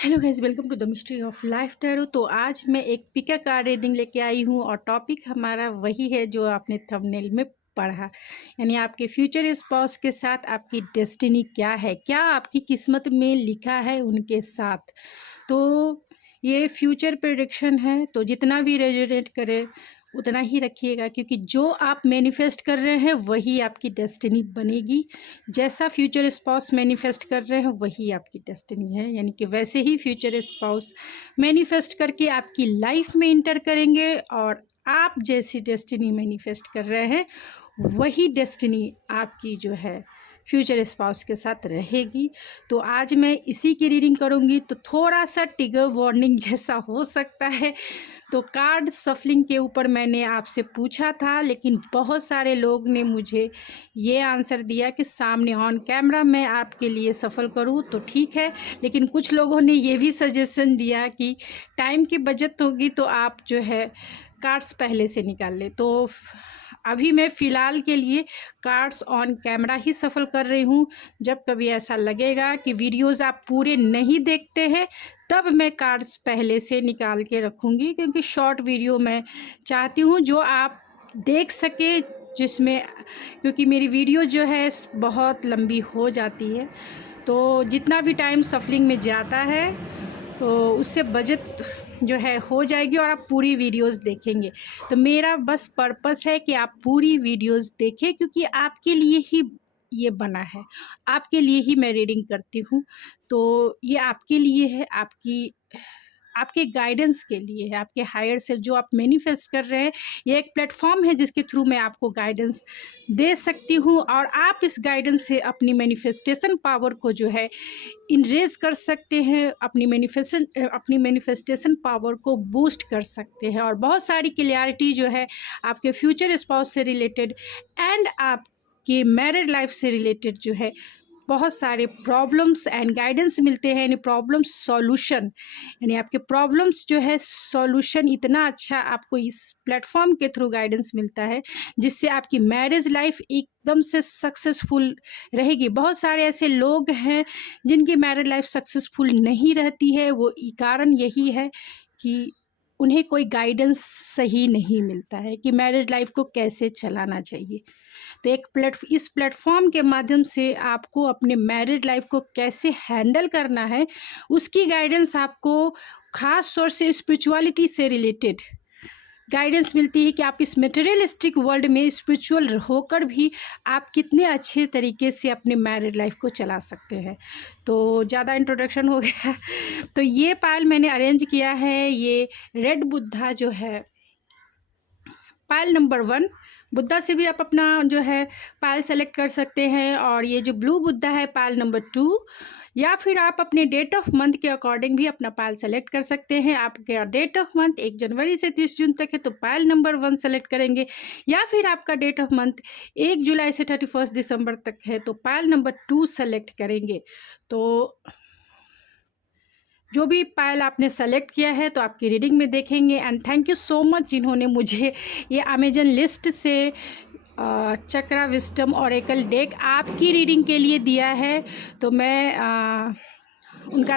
Hello guys, welcome to the mystery of life tarot. तो आज मैं एक पिका कार्ड रीडिंग लेके आई हूँ और टॉपिक हमारा वही है जो आपने थंबनेल में पढ़ा, यानी आपके फ्यूचर स्पाउस के साथ आपकी डेस्टिनी क्या है, क्या आपकी किस्मत में लिखा है उनके साथ। तो ये फ्यूचर प्रेडिक्शन है, तो जितना भी रेजोनेट करे उतना ही रखिएगा, क्योंकि जो आप मैनिफेस्ट कर रहे हैं वही आपकी डेस्टिनी बनेगी। जैसा फ्यूचर स्पाउस मैनिफेस्ट कर रहे हैं वही आपकी डेस्टिनी है, यानी कि वैसे ही फ्यूचर स्पाउस मैनिफेस्ट करके आपकी लाइफ में इंटर करेंगे और आप जैसी डेस्टिनी मैनिफेस्ट कर रहे हैं वही डेस्टिनी आपकी जो है फ्यूचर स्पाउस के साथ रहेगी। तो आज मैं इसी की रीडिंग करूंगी, तो थोड़ा सा ट्रिगर वार्निंग जैसा हो सकता है। तो कार्ड सफलिंग के ऊपर मैंने आपसे पूछा था, लेकिन बहुत सारे लोग ने मुझे ये आंसर दिया कि सामने ऑन कैमरा मैं आपके लिए सफल करूं तो ठीक है, लेकिन कुछ लोगों ने ये भी सजेशन दिया कि टाइम की बचत होगी तो आप जो है कार्ड्स पहले से निकाल ले। तो अभी मैं फ़िलहाल के लिए कार्ड्स ऑन कैमरा ही सफल कर रही हूँ। जब कभी ऐसा लगेगा कि वीडियोज़ आप पूरे नहीं देखते हैं तब मैं कार्ड्स पहले से निकाल के रखूँगी, क्योंकि शॉर्ट वीडियो मैं चाहती हूँ जो आप देख सके, जिसमें क्योंकि मेरी वीडियो जो है बहुत लंबी हो जाती है, तो जितना भी टाइम सफलिंग में जाता है तो उससे बचत जो है हो जाएगी और आप पूरी वीडियोस देखेंगे। तो मेरा बस पर्पस है कि आप पूरी वीडियोस देखें, क्योंकि आपके लिए ही ये बना है, आपके लिए ही मैं रीडिंग करती हूँ। तो ये आपके लिए है, आपके गाइडेंस के लिए है, आपके हायर सेल्फ जो आप मैनिफेस्ट कर रहे हैं। ये एक प्लेटफॉर्म है जिसके थ्रू मैं आपको गाइडेंस दे सकती हूँ और आप इस गाइडेंस से अपनी मैनिफेस्टेशन पावर को जो है इनरेज कर सकते हैं, अपनी मैनिफेस्टेशन पावर को बूस्ट कर सकते हैं और बहुत सारी क्लियरिटी जो है आपके फ्यूचर स्पाउस से रिलेटेड एंड आपके मैरिड लाइफ से रिलेटेड जो है बहुत सारे प्रॉब्लम्स एंड गाइडेंस मिलते हैं, यानी प्रॉब्लम सॉल्यूशन, यानी आपके प्रॉब्लम्स जो है सॉल्यूशन इतना अच्छा आपको इस प्लेटफॉर्म के थ्रू गाइडेंस मिलता है, जिससे आपकी मैरिज लाइफ एकदम से सक्सेसफुल रहेगी। बहुत सारे ऐसे लोग हैं जिनकी मैरिज लाइफ सक्सेसफुल नहीं रहती है, वो कारण यही है कि उन्हें कोई गाइडेंस सही नहीं मिलता है कि मैरिज लाइफ को कैसे चलाना चाहिए। तो इस प्लेटफॉर्म के माध्यम से आपको अपने मैरिड लाइफ को कैसे हैंडल करना है उसकी गाइडेंस आपको खास तौर से स्पिरिचुअलिटी से रिलेटेड गाइडेंस मिलती है कि आप इस मटेरियलिस्टिक वर्ल्ड में स्पिरिचुअल होकर भी आप कितने अच्छे तरीके से अपने मैरिड लाइफ को चला सकते हैं। तो ज़्यादा इंट्रोडक्शन हो गया। तो ये पायल मैंने अरेंज किया है, ये रेड बुद्धा जो है पायल नंबर 1, बुद्धा से भी आप अपना जो है पायल सेलेक्ट कर सकते हैं, और ये जो ब्लू बुद्धा है पायल नंबर 2, या फिर आप अपने डेट ऑफ मंथ के अकॉर्डिंग भी अपना पायल सेलेक्ट कर सकते हैं। आपका डेट ऑफ मंथ 1 जनवरी से 30 जून तक है तो पायल नंबर 1 सेलेक्ट करेंगे, या फिर आपका डेट ऑफ मंथ 1 जुलाई से 31 दिसंबर तक है तो पायल नंबर 2 सेलेक्ट करेंगे। तो जो भी पायल आपने सेलेक्ट किया है तो आपकी रीडिंग में देखेंगे। And thank you so much जिन्होंने मुझे ये अमेजन लिस्ट से चक्रा विस्डम ऑरेकल डेक आपकी रीडिंग के लिए दिया है। तो मैं उनका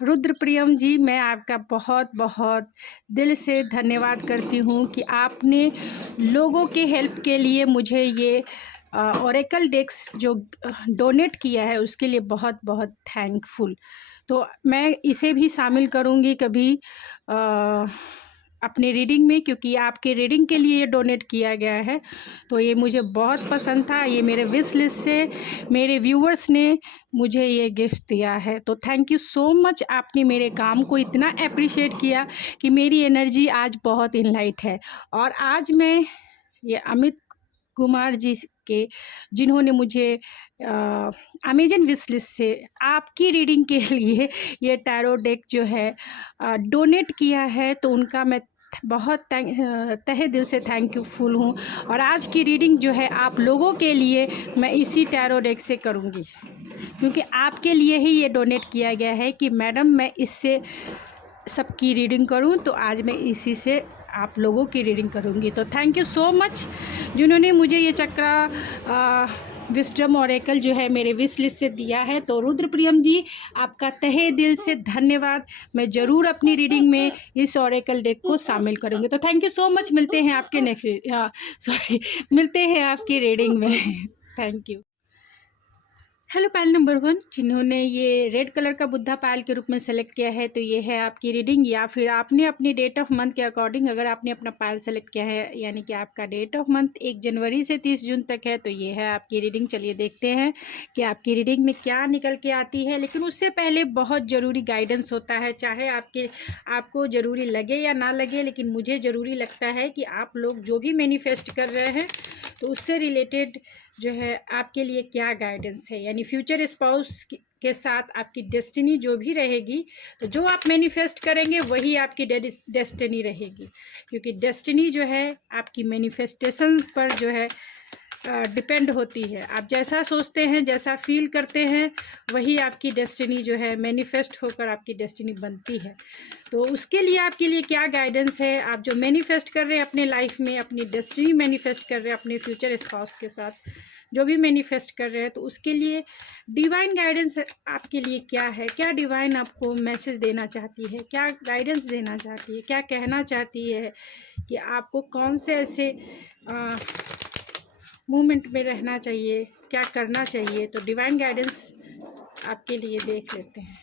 रुद्रप्रियम जी, मैं आपका बहुत बहुत दिल से धन्यवाद करती हूँ कि आपने लोगों के हेल्प के लिए मुझे ये ऑरेकल डेक्स जो डोनेट किया है उसके लिए बहुत बहुत थैंकफुल। तो मैं इसे भी शामिल करूँगी कभी अपने रीडिंग में, क्योंकि आपके रीडिंग के लिए ये डोनेट किया गया है। तो ये मुझे बहुत पसंद था, ये मेरे विश लिस्ट से मेरे व्यूवर्स ने मुझे ये गिफ्ट दिया है। तो थैंक यू सो मच, आपने मेरे काम को इतना अप्रिशिएट किया कि मेरी एनर्जी आज बहुत इनलाइट है। और आज मैं ये अमित कुमार जी के, जिन्होंने मुझे अमेजन विश लिस्ट से आपकी रीडिंग के लिए ये टैरो डेक जो है डोनेट किया है, तो उनका मैं बहुत तहे दिल से थैंकफुल हूँ। और आज की रीडिंग जो है आप लोगों के लिए मैं इसी टैरो डेक से करूँगी, क्योंकि आपके लिए ही ये डोनेट किया गया है कि मैडम मैं इससे सबकी रीडिंग करूं, तो आज मैं इसी से आप लोगों की रीडिंग करूंगी। तो थैंक यू सो मच जिन्होंने मुझे ये चक्रा विस्डम ऑरेकल जो है मेरे विश लिस्ट से दिया है। तो रुद्रप्रियम जी, आपका तहे दिल से धन्यवाद। मैं ज़रूर अपनी रीडिंग में इस ऑरेकल डेक को शामिल करूँगी। तो थैंक यू सो मच। मिलते हैं आपके मिलते हैं आपकी रीडिंग में। Thank you. Hello pile number 1, जिन्होंने ये रेड कलर का बुद्धा पायल के रूप में सेलेक्ट किया है, तो ये है आपकी रीडिंग। या फिर आपने अपनी डेट ऑफ मंथ के अकॉर्डिंग अगर आपने अपना पायल सेलेक्ट किया है, यानी कि आपका डेट ऑफ मंथ 1 जनवरी से 30 जून तक है, तो ये है आपकी रीडिंग। चलिए देखते हैं कि आपकी रीडिंग में क्या निकल के आती है। लेकिन उससे पहले बहुत ज़रूरी गाइडेंस होता है, चाहे आपको ज़रूरी लगे या ना लगे, लेकिन मुझे ज़रूरी लगता है कि आप लोग जो भी मैनिफेस्ट कर रहे हैं तो उससे रिलेटेड जो है आपके लिए क्या गाइडेंस है, यानी फ्यूचर स्पाउस के साथ आपकी डेस्टिनी जो भी रहेगी, तो जो आप मैनिफेस्ट करेंगे वही आपकी डेस्टिनी रहेगी। क्योंकि डेस्टिनी जो है आपकी मैनिफेस्टेशन पर जो है डिपेंड होती है। आप जैसा सोचते हैं, जैसा फील करते हैं, वही आपकी डेस्टिनी जो है मैनिफेस्ट होकर आपकी डेस्टिनी बनती है। तो उसके लिए आपके लिए क्या गाइडेंस है, आप जो मैनिफेस्ट कर रहे हैं अपने लाइफ में, अपनी डेस्टिनी मैनिफेस्ट कर रहे हैं अपने फ्यूचर स्पाउस के साथ, जो भी मैनिफेस्ट कर रहे हैं, तो उसके लिए डिवाइन गाइडेंस आपके लिए क्या है, क्या डिवाइन आपको मैसेज देना चाहती है, क्या गाइडेंस देना चाहती है, क्या कहना चाहती है कि आपको कौन से ऐसे मूवमेंट में रहना चाहिए, क्या करना चाहिए। तो डिवाइन गाइडेंस आपके लिए देख लेते हैं।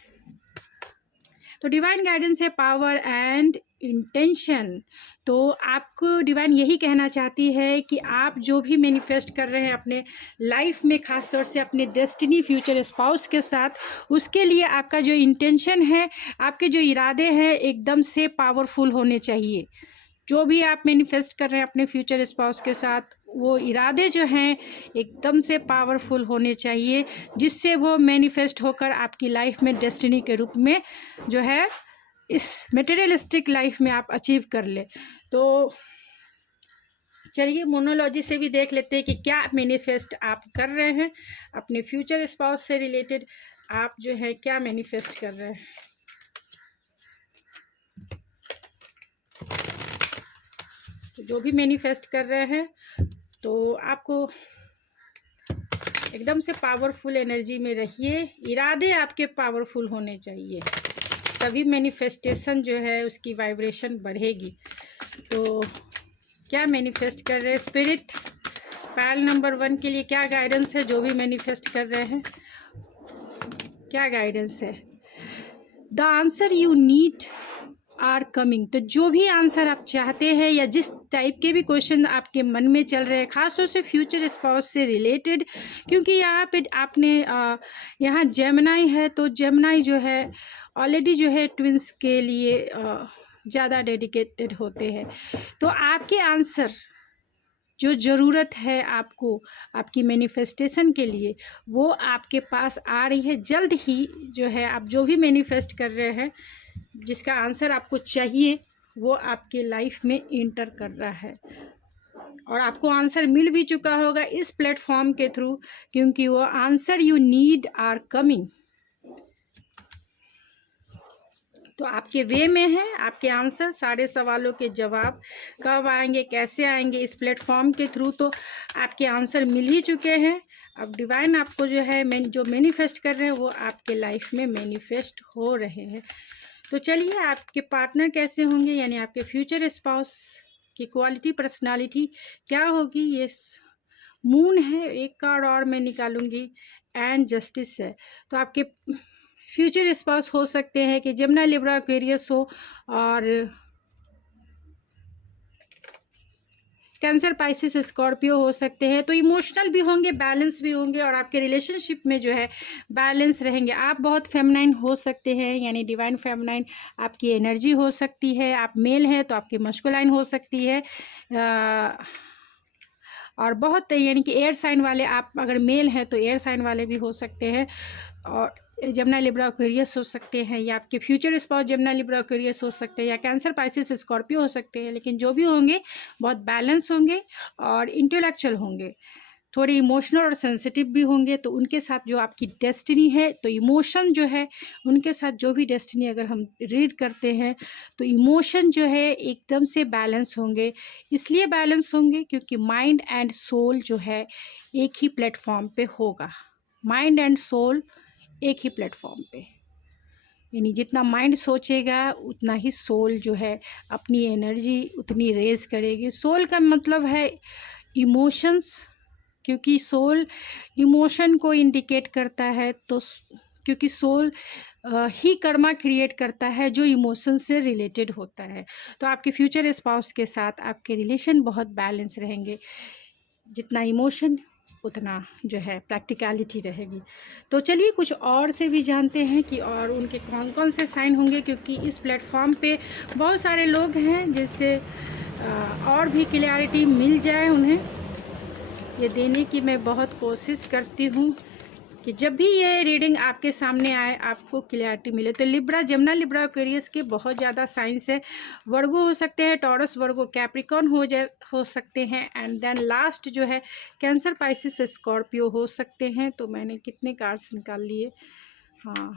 तो डिवाइन गाइडेंस है पावर एंड इंटेंशन। तो आपको डिवाइन यही कहना चाहती है कि आप जो भी मैनिफेस्ट कर रहे हैं अपने लाइफ में, ख़ास तौर से अपने डेस्टिनी फ्यूचर स्पाउस के साथ, उसके लिए आपका जो इंटेंशन है, आपके जो इरादे हैं, एकदम से पावरफुल होने चाहिए। जो भी आप मैनिफेस्ट कर रहे हैं अपने फ्यूचर स्पाउस के साथ, वो इरादे जो हैं एकदम से पावरफुल होने चाहिए, जिससे वो मैनिफेस्ट होकर आपकी लाइफ में डेस्टिनी के रूप में जो है इस मटेरियलिस्टिक लाइफ में आप अचीव कर ले। तो चलिए मोनोलॉजी से भी देख लेते हैं कि क्या मैनिफेस्ट आप कर रहे हैं अपने फ्यूचर स्पाउस से रिलेटेड, आप जो है क्या मैनिफेस्ट कर रहे हैं। तो जो भी मैनिफेस्ट कर रहे हैं, तो आपको एकदम से पावरफुल एनर्जी में रहिए, इरादे आपके पावरफुल होने चाहिए, तभी मैनिफेस्टेशन जो है उसकी वाइब्रेशन बढ़ेगी। तो क्या मैनिफेस्ट कर रहे हैं स्पिरिट, पायल नंबर 1 के लिए क्या गाइडेंस है, जो भी मैनिफेस्ट कर रहे हैं क्या गाइडेंस है। The answer you need are coming. तो जो भी आंसर आप चाहते हैं या जिस टाइप के भी क्वेश्चन आपके मन में चल रहे हैं, खासतौर से फ्यूचर स्पाउस से रिलेटेड, क्योंकि यहाँ पे आपने यहाँ जेमिनी है, तो जेमिनी जो है ऑलरेडी जो है ट्विंस के लिए ज़्यादा डेडिकेटेड होते हैं। तो आपके आंसर जो ज़रूरत है आपको आपकी मैनिफेस्टेशन के लिए, वो आपके पास आ रही है जल्द ही। जो है आप जो भी मैनिफेस्ट कर रहे हैं, जिसका आंसर आपको चाहिए, वो आपके लाइफ में इंटर कर रहा है, और आपको आंसर मिल भी चुका होगा इस प्लेटफॉर्म के थ्रू, क्योंकि वो answer you need are coming. तो आपके वे में है आपके आंसर, सारे सवालों के जवाब कब आएंगे, कैसे आएंगे, इस प्लेटफॉर्म के थ्रू तो आपके आंसर मिल ही चुके हैं। अब डिवाइन आपको जो है जो मैनिफेस्ट कर रहे हैं, वो आपके लाइफ में मैनिफेस्ट हो रहे हैं। तो चलिए आपके पार्टनर कैसे होंगे, यानी आपके फ्यूचर स्पाउस की क्वालिटी, पर्सनालिटी क्या होगी। ये मून है, एक कार्ड और मैं निकालूंगी, एंड जस्टिस है। तो आपके फ्यूचर स्पाउस हो सकते हैं कि जेमिनी, लिब्रा, एक्वेरियस हो, और कैंसर, पाइसिस, स्कॉर्पियो हो सकते हैं। तो इमोशनल भी होंगे, बैलेंस भी होंगे, और आपके रिलेशनशिप में जो है बैलेंस रहेंगे। आप बहुत फेमिनाइन हो सकते हैं, यानी डिवाइन फेमिनाइन आपकी एनर्जी हो सकती है। आप मेल हैं तो आपकी मस्कुलाइन हो सकती है, और बहुत यानी कि एयर साइन वाले, आप अगर मेल हैं तो एयर साइन वाले भी हो सकते हैं, और जेमिनी, लिब्रा, एक्वेरियस हो सकते हैं, या आपके future spouse Gemini, Libra, Aquarius हो सकते हैं, या कैंसर, पाइसिस, स्कॉर्पियो हो सकते हैं। लेकिन जो भी होंगे बहुत बैलेंस होंगे और इंटेलेक्चुअल होंगे। थोड़े इमोशनल और सेंसिटिव भी होंगे, तो उनके साथ जो आपकी डेस्टिनी है, तो इमोशन जो है उनके साथ जो भी डेस्टिनी अगर हम रीड करते हैं तो इमोशन जो है एकदम से बैलेंस होंगे। इसलिए बैलेंस होंगे क्योंकि माइंड एंड सोल जो है एक ही प्लेटफॉर्म पे होगा। माइंड एंड सोल एक ही प्लेटफॉर्म पे, यानी जितना माइंड सोचेगा उतना ही सोल जो है अपनी एनर्जी उतनी रेज करेगी। सोल का मतलब है इमोशंस, क्योंकि सोल इमोशन को इंडिकेट करता है, तो क्योंकि सोल ही कर्मा क्रिएट करता है जो इमोशन से रिलेटेड होता है। तो आपके फ्यूचर स्पाउस के साथ आपके रिलेशन बहुत बैलेंस रहेंगे, जितना इमोशन उतना जो है प्रैक्टिकलिटी रहेगी। तो चलिए कुछ और से भी जानते हैं कि और उनके कौन कौन से साइन होंगे, क्योंकि इस प्लेटफॉर्म पे बहुत सारे लोग हैं जिससे और भी क्लियरिटी मिल जाए उन्हें, ये देने की मैं बहुत कोशिश करती हूँ कि जब भी ये रीडिंग आपके सामने आए आपको क्लियरिटी मिले। तो लिब्रा, जमुना, लिब्रा, एक्वेरियस के बहुत ज़्यादा साइंस है। वर्गो हो सकते हैं, टॉरस, वर्गो, कैप्रिकॉर्न हो सकते हैं, एंड देन लास्ट जो है कैंसर, पाइसिस, स्कॉर्पियो हो सकते हैं। तो मैंने कितने कार्ड्स निकाल लिए, हाँ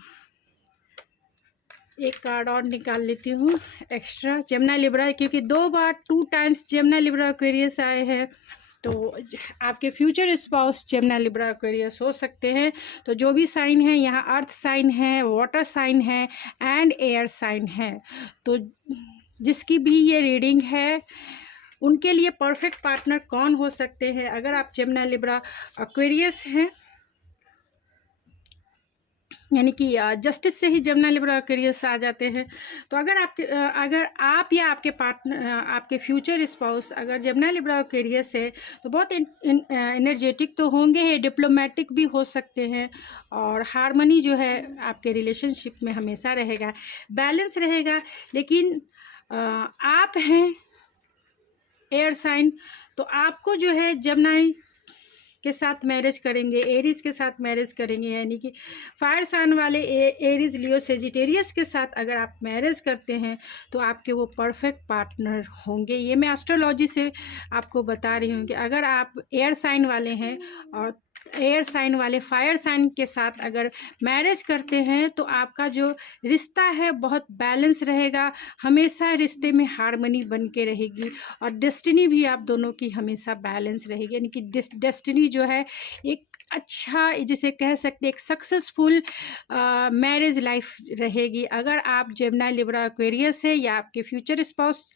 एक कार्ड और निकाल लेती हूँ एक्स्ट्रा। जमुना, लिब्रा, क्योंकि 2 बार 2 टाइम्स जमुना, लिब्रा, एक्वेरियस आए हैं, तो आपके future spouse Jamuna, Libra, Aquarius हो सकते हैं। तो जो भी साइन है यहाँ, अर्थ साइन है, वाटर साइन है एंड एयर साइन है, तो जिसकी भी ये रीडिंग है उनके लिए परफेक्ट पार्टनर कौन हो सकते हैं। अगर आप जमुना, लिब्रा, एक्वेरियस हैं, यानी कि जस्टिस से ही जमुना, लिब्रा, एक्वेरियस आ जाते हैं। तो अगर आप या आपके पार्टनर, आपके फ्यूचर स्पाउस अगर जमुना, लिब्रा, एक्वेरियस है तो बहुत एनर्जेटिक तो होंगे ही, डिप्लोमेटिक भी हो सकते हैं, और हार्मनी जो है आपके रिलेशनशिप में हमेशा रहेगा, बैलेंस रहेगा। लेकिन आप हैं एयर साइन, तो आपको जो है जमुना के साथ मैरिज करेंगे, एरीज के साथ मैरिज करेंगे, यानी कि फायर साइन वाले एरीज, लियो, सेजिटेरियस के साथ अगर आप मैरिज करते हैं तो आपके वो परफेक्ट पार्टनर होंगे। ये मैं एस्ट्रोलॉजी से आपको बता रही हूँ कि अगर आप एयर साइन वाले हैं और एयर साइन वाले फायर साइन के साथ अगर मैरिज करते हैं तो आपका जो रिश्ता है बहुत बैलेंस रहेगा, हमेशा रिश्ते में हार्मनी बन के रहेगी, और डेस्टिनी भी आप दोनों की हमेशा बैलेंस रहेगी, यानी कि डेस्टिनी जो है एक अच्छा, जिसे कह सकते एक सक्सेसफुल मैरिज लाइफ रहेगी। अगर आप जमुना, लिब्रा, एक्वेरियस है या आपके future spouse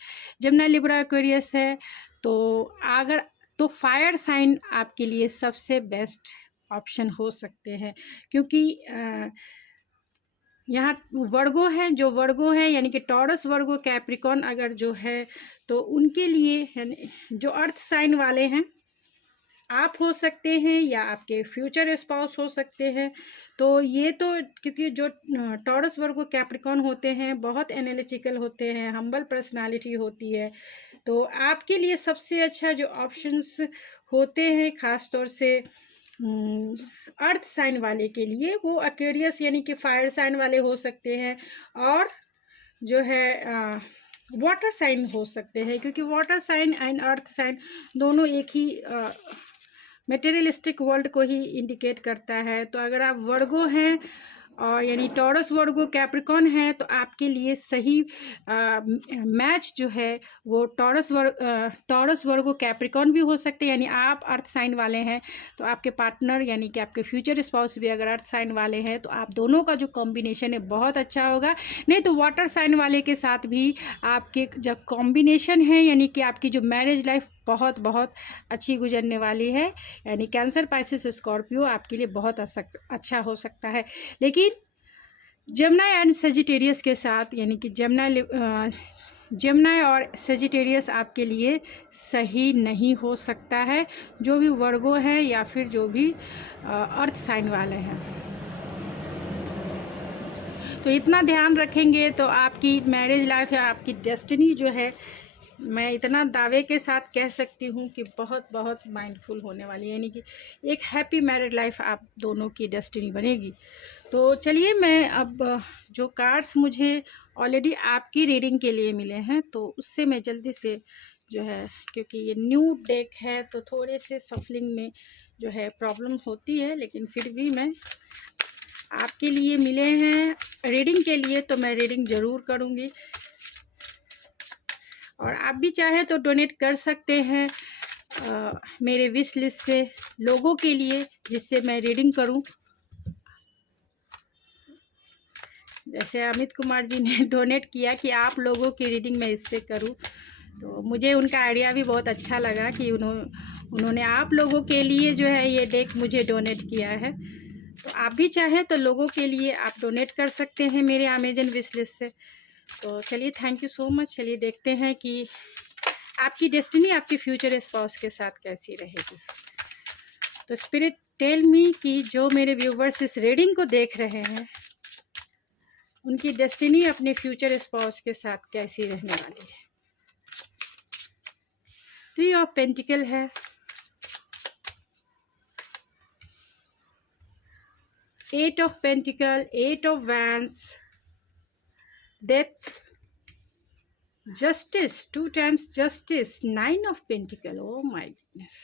Jamuna, Libra, Aquarius है, तो फायर साइन आपके लिए सबसे बेस्ट ऑप्शन हो सकते हैं, क्योंकि यहाँ वर्गो हैं, जो वर्गो हैं यानी कि टॉरस, वर्गो, कैप्रिकॉर्न अगर जो है तो उनके लिए जो अर्थ साइन वाले हैं आप हो सकते हैं या आपके फ्यूचर स्पाउस हो सकते हैं। तो ये तो क्योंकि जो टॉरस, वर्गो, कैप्रिकॉर्न होते हैं बहुत एनालिटिकल होते हैं, हम्बल पर्सनालिटी होती है, तो आपके लिए सबसे अच्छा जो ऑप्शंस होते हैं ख़ास तौर से अर्थ साइन वाले के लिए, वो एक्वेरियस यानी कि फायर साइन वाले हो सकते हैं, और जो है वाटर साइन हो सकते हैं, क्योंकि water sign and earth sign दोनों एक ही मटेरियलिस्टिक वर्ल्ड को ही इंडिकेट करता है। तो अगर आप वर्गो हैं और यानी टॉरस, वर्गो, कैप्रिकॉर्न है, तो आपके लिए सही मैच जो है वो टॉरस, वर्गो, कैप्रिकॉर्न भी हो सकते हैं, यानी आप अर्थ साइन वाले हैं तो आपके पार्टनर यानी कि आपके फ्यूचर स्पाउस भी अगर अर्थ साइन वाले हैं तो आप दोनों का जो कॉम्बिनेशन है बहुत अच्छा होगा। नहीं तो वाटर साइन वाले के साथ भी आपके जब कॉम्बिनेशन है यानी कि आपकी जो मैरिज लाइफ बहुत बहुत अच्छी गुजरने वाली है, यानी कैंसर, पाइसिस, स्कॉर्पियो आपके लिए बहुत अच्छा हो सकता है। लेकिन जमुना एंड सेजिटेरियस के साथ यानी कि जमुना और सेजिटेरियस आपके लिए सही नहीं हो सकता है, जो भी वर्गो हैं या फिर जो भी अर्थ साइन वाले हैं। तो इतना ध्यान रखेंगे तो आपकी मैरिज लाइफ या आपकी डेस्टिनी जो है, मैं इतना दावे के साथ कह सकती हूँ कि बहुत बहुत माइंडफुल होने वाली है, यानी कि एक हैप्पी मैरिड लाइफ आप दोनों की डेस्टिनी बनेगी। तो चलिए मैं अब जो कार्ड्स मुझे ऑलरेडी आपकी रीडिंग के लिए मिले हैं तो उससे मैं जल्दी से जो है, क्योंकि ये न्यू डेक है तो थोड़े से सफलिंग में जो है प्रॉब्लम होती है, लेकिन फिर भी मैं आपके लिए मिले हैं रीडिंग के लिए, तो मैं रीडिंग ज़रूर करूँगी। और आप भी चाहे तो डोनेट कर सकते हैं मेरे विश लिस्ट से लोगों के लिए, जिससे मैं रीडिंग करूं। जैसे अमित कुमार जी ने डोनेट किया कि आप लोगों की रीडिंग मैं इससे करूं, तो मुझे उनका आइडिया भी बहुत अच्छा लगा कि उन्होंने आप लोगों के लिए जो है ये डेक मुझे डोनेट किया है। तो आप भी चाहें तो लोगों के लिए आप डोनेट कर सकते हैं मेरे अमेजन विश लिस्ट से। तो चलिए, थैंक यू सो मच। चलिए देखते हैं कि आपकी डेस्टिनी आपके फ्यूचर स्पाउस के साथ कैसी रहेगी। तो स्पिरिट टेल मी कि जो मेरे व्यूवर्स इस रीडिंग को देख रहे हैं, उनकी डेस्टिनी अपने फ्यूचर स्पाउस के साथ कैसी रहने वाली है। 3 ऑफ पेंटिकल है, 8 of pentacle, 8 of wands, death, justice, 2 times justice, 9 of pentacle. Oh my goodness.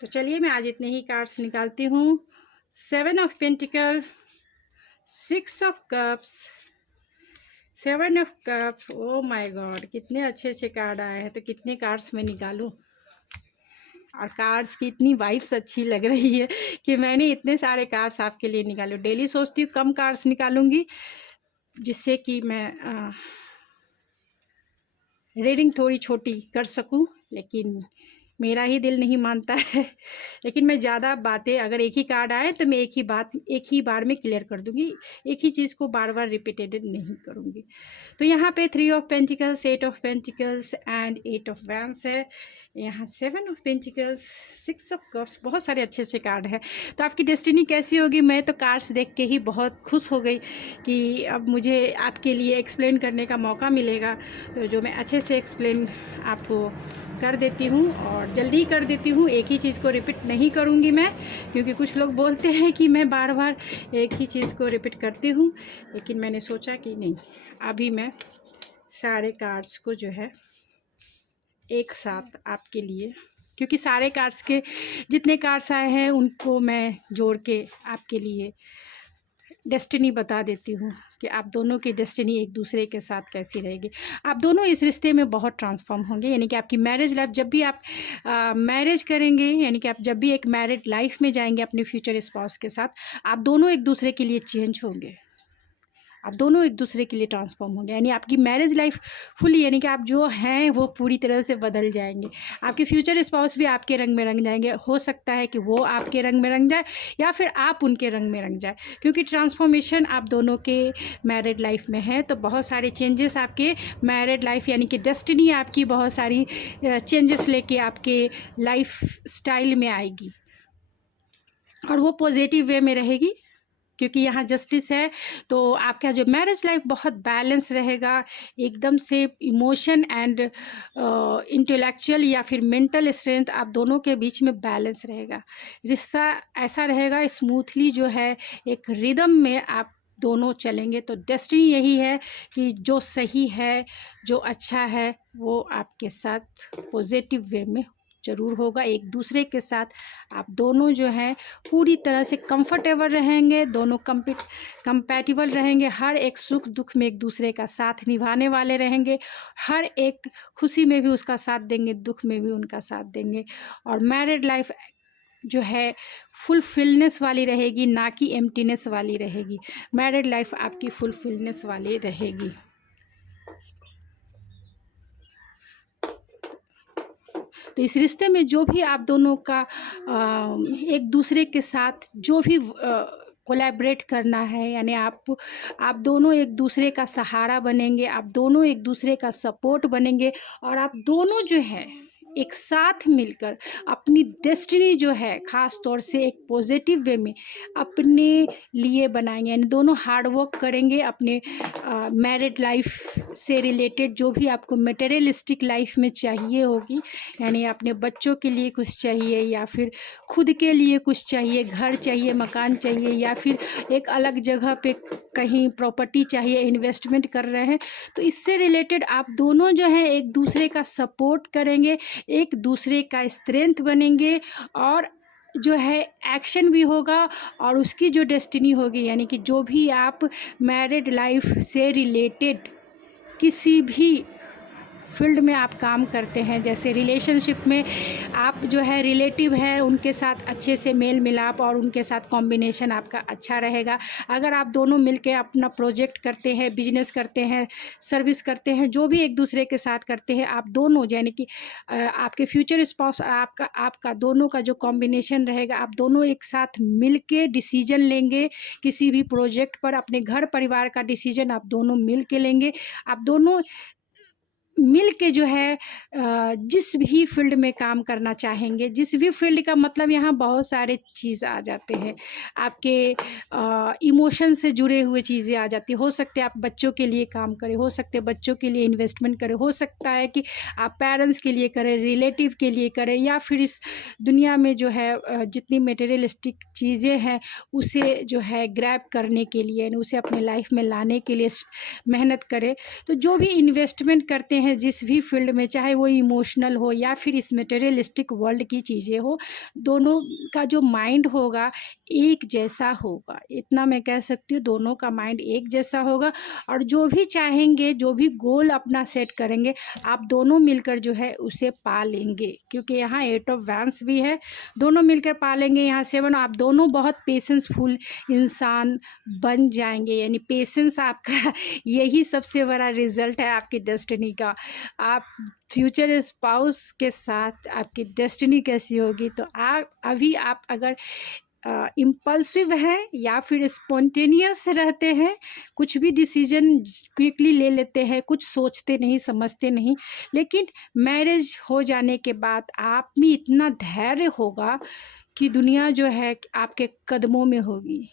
तो चलिए मैं आज इतने ही कार्ड्स निकालती हूँ। 7 of pentacle, 6 of cups, 7 of cup. Oh my God, कितने अच्छे अच्छे कार्ड आए हैं। तो कितने कार्ड्स मैं निकालूं, और कार्ड्स की इतनी वाइब्स अच्छी लग रही है कि मैंने इतने सारे कार्ड्स आपके लिए निकालूं। डेली सोचती हूँ कम कार्ड्स निकालूंगी, जिससे कि मैं रीडिंग थोड़ी छोटी कर सकूं, लेकिन मेरा ही दिल नहीं मानता है। लेकिन मैं ज़्यादा बातें, अगर एक ही कार्ड आए तो मैं एक ही बार में क्लियर कर दूंगी, एक ही चीज़ को बार बार रिपीटेड नहीं करूंगी। तो यहाँ पे 3 of pentacles, 8 of pentacles and 8 of wands है। यहाँ 7 ऑफ पेंटिकल्स, 6 ऑफ कप्स, बहुत सारे अच्छे अच्छे कार्ड हैं। तो आपकी डेस्टिनी कैसी होगी, मैं तो कार्ड्स देख के ही बहुत खुश हो गई कि अब मुझे आपके लिए एक्सप्लेन करने का मौका मिलेगा, तो जो मैं अच्छे से एक्सप्लेन आपको कर देती हूँ, और जल्दी कर देती हूँ। एक ही चीज़ को रिपीट नहीं करूँगी मैं, क्योंकि कुछ लोग बोलते हैं कि मैं बार बार एक ही चीज़ को रिपीट करती हूँ, लेकिन मैंने सोचा कि नहीं, अभी मैं सारे कार्ड्स को जो है एक साथ आपके लिए, क्योंकि सारे कार्ड्स के जितने कार्ड्स आए हैं उनको मैं जोड़ के आपके लिए डेस्टिनी बता देती हूँ कि आप दोनों की डेस्टिनी एक दूसरे के साथ कैसी रहेगी। आप दोनों इस रिश्ते में बहुत ट्रांसफॉर्म होंगे, यानी कि आपकी मैरिज लाइफ, जब भी आप मैरिज करेंगे, यानी कि आप जब भी एक मैरिड लाइफ में जाएंगे अपने फ्यूचर स्पाउस के साथ, आप दोनों एक दूसरे के लिए चेंज होंगे, आप दोनों एक दूसरे के लिए ट्रांसफॉर्म होंगे। यानी आपकी मैरिज लाइफ फुली, यानी कि आप जो हैं वो पूरी तरह से बदल जाएंगे। आपके फ्यूचर स्पाउस भी आपके रंग में रंग जाएंगे। हो सकता है कि वो आपके रंग में रंग जाए, या फिर आप उनके रंग में रंग जाए, क्योंकि ट्रांसफॉर्मेशन आप दोनों के मैरिड लाइफ में है। तो बहुत सारे चेंजेस आपके मैरिड लाइफ, यानी कि डेस्टिनी आपकी बहुत सारी चेंजेस लेके आपके लाइफ स्टाइल में आएगी, और वो पॉजिटिव वे में रहेगी, क्योंकि यहाँ जस्टिस है। तो आपका जो मैरिज लाइफ बहुत बैलेंस रहेगा, एकदम से इमोशन एंड इंटेलेक्चुअल या फिर मेंटल स्ट्रेंथ आप दोनों के बीच में बैलेंस रहेगा। रिश्ता ऐसा रहेगा स्मूथली, जो है एक रिदम में आप दोनों चलेंगे। तो डेस्टिनी यही है कि जो सही है, जो अच्छा है, वो आपके साथ पॉजिटिव वे में ज़रूर होगा। एक दूसरे के साथ आप दोनों जो हैं पूरी तरह से कंफर्टेबल रहेंगे, दोनों कंपैटिबल रहेंगे, हर एक सुख दुख में एक दूसरे का साथ निभाने वाले रहेंगे, हर एक खुशी में भी उसका साथ देंगे, दुख में भी उनका साथ देंगे। और मैरिड लाइफ जो है फुलफिलनेस वाली रहेगी, ना कि एम्प्टीनेस वाली रहेगी। मैरिड लाइफ आपकी फुलफिलनेस वाली रहेगी। तो इस रिश्ते में जो भी आप दोनों का एक दूसरे के साथ जो भी कोलैबोरेट करना है, यानी आप दोनों एक दूसरे का सहारा बनेंगे, आप दोनों एक दूसरे का सपोर्ट बनेंगे, और आप दोनों जो है एक साथ मिलकर अपनी डेस्टिनी जो है ख़ास तौर से एक पॉजिटिव वे में अपने लिए बनाएंगे। यानी दोनों हार्ड वर्क करेंगे अपने मैरिड लाइफ से रिलेटेड, जो भी आपको मटेरियलिस्टिक लाइफ में चाहिए होगी, यानी अपने बच्चों के लिए कुछ चाहिए, या फिर खुद के लिए कुछ चाहिए, घर चाहिए, मकान चाहिए, या फिर एक अलग जगह पे कहीं प्रॉपर्टी चाहिए, इन्वेस्टमेंट कर रहे हैं, तो इससे रिलेटेड आप दोनों जो है एक दूसरे का सपोर्ट करेंगे, एक दूसरे का स्ट्रेंथ बनेंगे और जो है एक्शन भी होगा और उसकी जो डेस्टिनी होगी, यानी कि जो भी आप मैरिड लाइफ से रिलेटेड किसी भी फील्ड में आप काम करते हैं, जैसे रिलेशनशिप में आप जो है रिलेटिव हैं उनके साथ अच्छे से मेल मिलाप और उनके साथ कॉम्बिनेशन आपका अच्छा रहेगा। अगर आप दोनों मिलके अपना प्रोजेक्ट करते हैं, बिजनेस करते हैं, सर्विस करते हैं, जो भी एक दूसरे के साथ करते हैं, आप दोनों यानी कि आपके फ्यूचर स्पाउस आपका दोनों का जो कॉम्बिनेशन रहेगा, आप दोनों एक साथ मिल के डिसीजन लेंगे किसी भी प्रोजेक्ट पर। अपने घर परिवार का डिसीजन आप दोनों मिल के लेंगे। आप दोनों मिल के जो है जिस भी फील्ड में काम करना चाहेंगे, जिस भी फील्ड का मतलब यहाँ बहुत सारे चीज़ आ जाते हैं, आपके इमोशन से जुड़े हुए चीज़ें आ जाती है। हो सकते हैं आप बच्चों के लिए काम करें, हो सकते हैं बच्चों के लिए इन्वेस्टमेंट करें, हो सकता है कि आप पेरेंट्स के लिए करें, रिलेटिव के लिए करें, या फिर इस दुनिया में जो है जितनी मटेरियलिस्टिक चीज़ें हैं उसे जो है ग्रैब करने के लिए, उसे अपने लाइफ में लाने के लिए मेहनत करें। तो जो भी इन्वेस्टमेंट करते हैं जिस भी फील्ड में, चाहे वो इमोशनल हो या फिर इस मटेरियलिस्टिक वर्ल्ड की चीज़ें हो, दोनों का जो माइंड होगा एक जैसा होगा। इतना मैं कह सकती हूँ, दोनों का माइंड एक जैसा होगा और जो भी चाहेंगे, जो भी गोल अपना सेट करेंगे, आप दोनों मिलकर जो है उसे पा लेंगे। क्योंकि यहाँ 8 ऑफ वैंड्स भी है, दोनों मिलकर पा लेंगे। यहाँ 7, आप दोनों बहुत पेशेंसफुल इंसान बन जाएंगे। यानी पेशेंस आपका यही सबसे बड़ा रिजल्ट है आपकी डेस्टिनी का। आप फ्यूचर स्पाउस के साथ आपकी डेस्टिनी कैसी होगी, तो आप अगर इम्पल्सिव हैं या फिर स्पॉन्टेनियस रहते हैं, कुछ भी डिसीजन क्विकली ले लेते हैं, कुछ सोचते नहीं समझते नहीं, लेकिन मैरिज हो जाने के बाद आप में इतना धैर्य होगा कि दुनिया जो है आपके कदमों में होगी।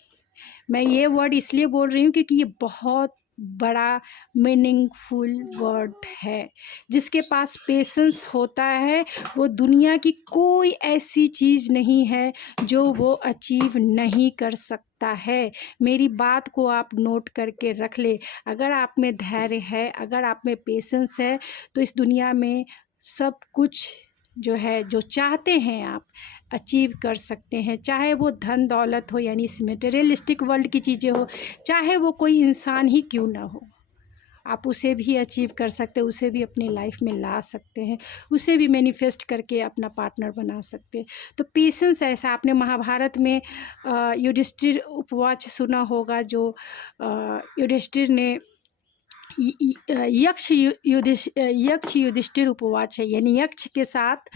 मैं ये वर्ड इसलिए बोल रही हूँ क्योंकि ये बहुत बड़ा मीनिंगफुल वर्ड है। जिसके पास पेशेंस होता है वो दुनिया की कोई ऐसी चीज़ नहीं है जो वो अचीव नहीं कर सकता है। मेरी बात को आप नोट करके रख ले। अगर आप में धैर्य है, अगर आप में पेशेंस है, तो इस दुनिया में सब कुछ जो है, जो चाहते हैं आप अचीव कर सकते हैं। चाहे वो धन दौलत हो, यानी इस मटेरियलिस्टिक वर्ल्ड की चीज़ें हो, चाहे वो कोई इंसान ही क्यों ना हो, आप उसे भी अचीव कर सकते हैं, उसे भी अपनी लाइफ में ला सकते हैं, उसे भी मैनिफेस्ट करके अपना पार्टनर बना सकते हैं। तो पेशेंस ऐसा, आपने महाभारत में युधिष्ठिर उपवाच सुना होगा, जो युधिष्ठिर ने यक्ष युधिष्ठिर उपवाच है, यानी यक्ष के साथ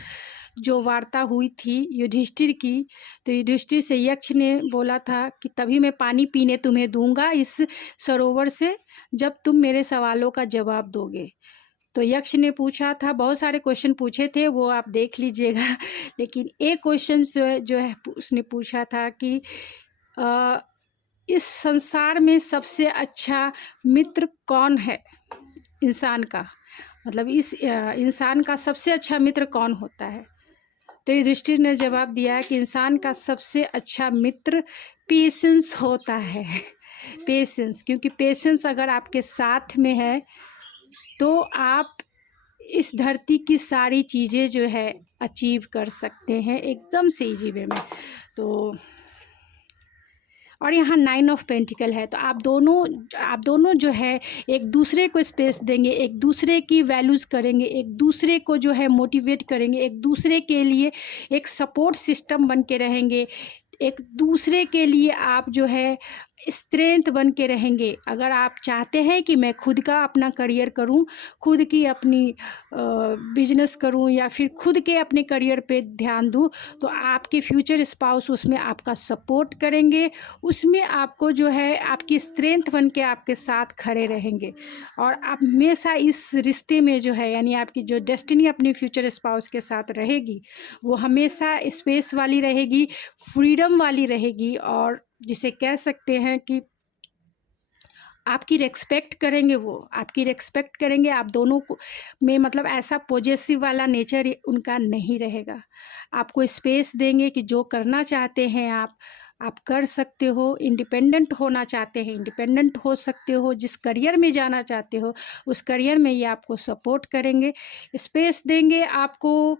जो वार्ता हुई थी युधिष्ठिर की। तो युधिष्ठिर से यक्ष ने बोला था कि तभी मैं पानी पीने तुम्हें दूंगा इस सरोवर से जब तुम मेरे सवालों का जवाब दोगे। तो यक्ष ने पूछा था, बहुत सारे क्वेश्चन पूछे थे, वो आप देख लीजिएगा, लेकिन एक क्वेश्चन जो है उसने पूछा था कि इस संसार में सबसे अच्छा मित्र कौन है इंसान का, मतलब इस इंसान का सबसे अच्छा मित्र कौन होता है। तो युधिष्ठिर ने जवाब दिया कि इंसान का सबसे अच्छा मित्र पेशेंस होता है। पेशेंस, क्योंकि पेशेंस अगर आपके साथ में है तो आप इस धरती की सारी चीज़ें जो है अचीव कर सकते हैं एकदम से इजी वे में। तो और यहाँ 9 ऑफ पेंटिकल है, तो आप दोनों जो है एक दूसरे को स्पेस देंगे, एक दूसरे की वैल्यूज़ करेंगे, एक दूसरे को जो है मोटिवेट करेंगे, एक दूसरे के लिए एक सपोर्ट सिस्टम बन के रहेंगे, एक दूसरे के लिए आप जो है स्ट्रेंथ बन के रहेंगे। अगर आप चाहते हैं कि मैं खुद का अपना करियर करूं, खुद की अपनी बिजनेस करूं, या फिर खुद के अपने करियर पे ध्यान दूं, तो आपके फ्यूचर स्पाउस उसमें आपका सपोर्ट करेंगे, उसमें आपको जो है आपकी स्ट्रेंथ बन के आपके साथ खड़े रहेंगे। और आप हमेशा इस रिश्ते में जो है, यानी आपकी जो डेस्टिनी अपने फ्यूचर स्पाउस के साथ रहेगी, वो हमेशा स्पेस वाली रहेगी, फ्रीडम वाली रहेगी, और जिसे कह सकते हैं कि आपकी रेस्पेक्ट करेंगे, वो आपकी रेस्पेक्ट करेंगे। आप दोनों को में मतलब ऐसा पॉजेसिव वाला नेचर उनका नहीं रहेगा। आपको स्पेस देंगे कि जो करना चाहते हैं आप आप कर सकते हो। इंडिपेंडेंट होना चाहते हैं, इंडिपेंडेंट हो सकते हो। जिस करियर में जाना चाहते हो उस करियर में ये आपको सपोर्ट करेंगे, स्पेस देंगे आपको।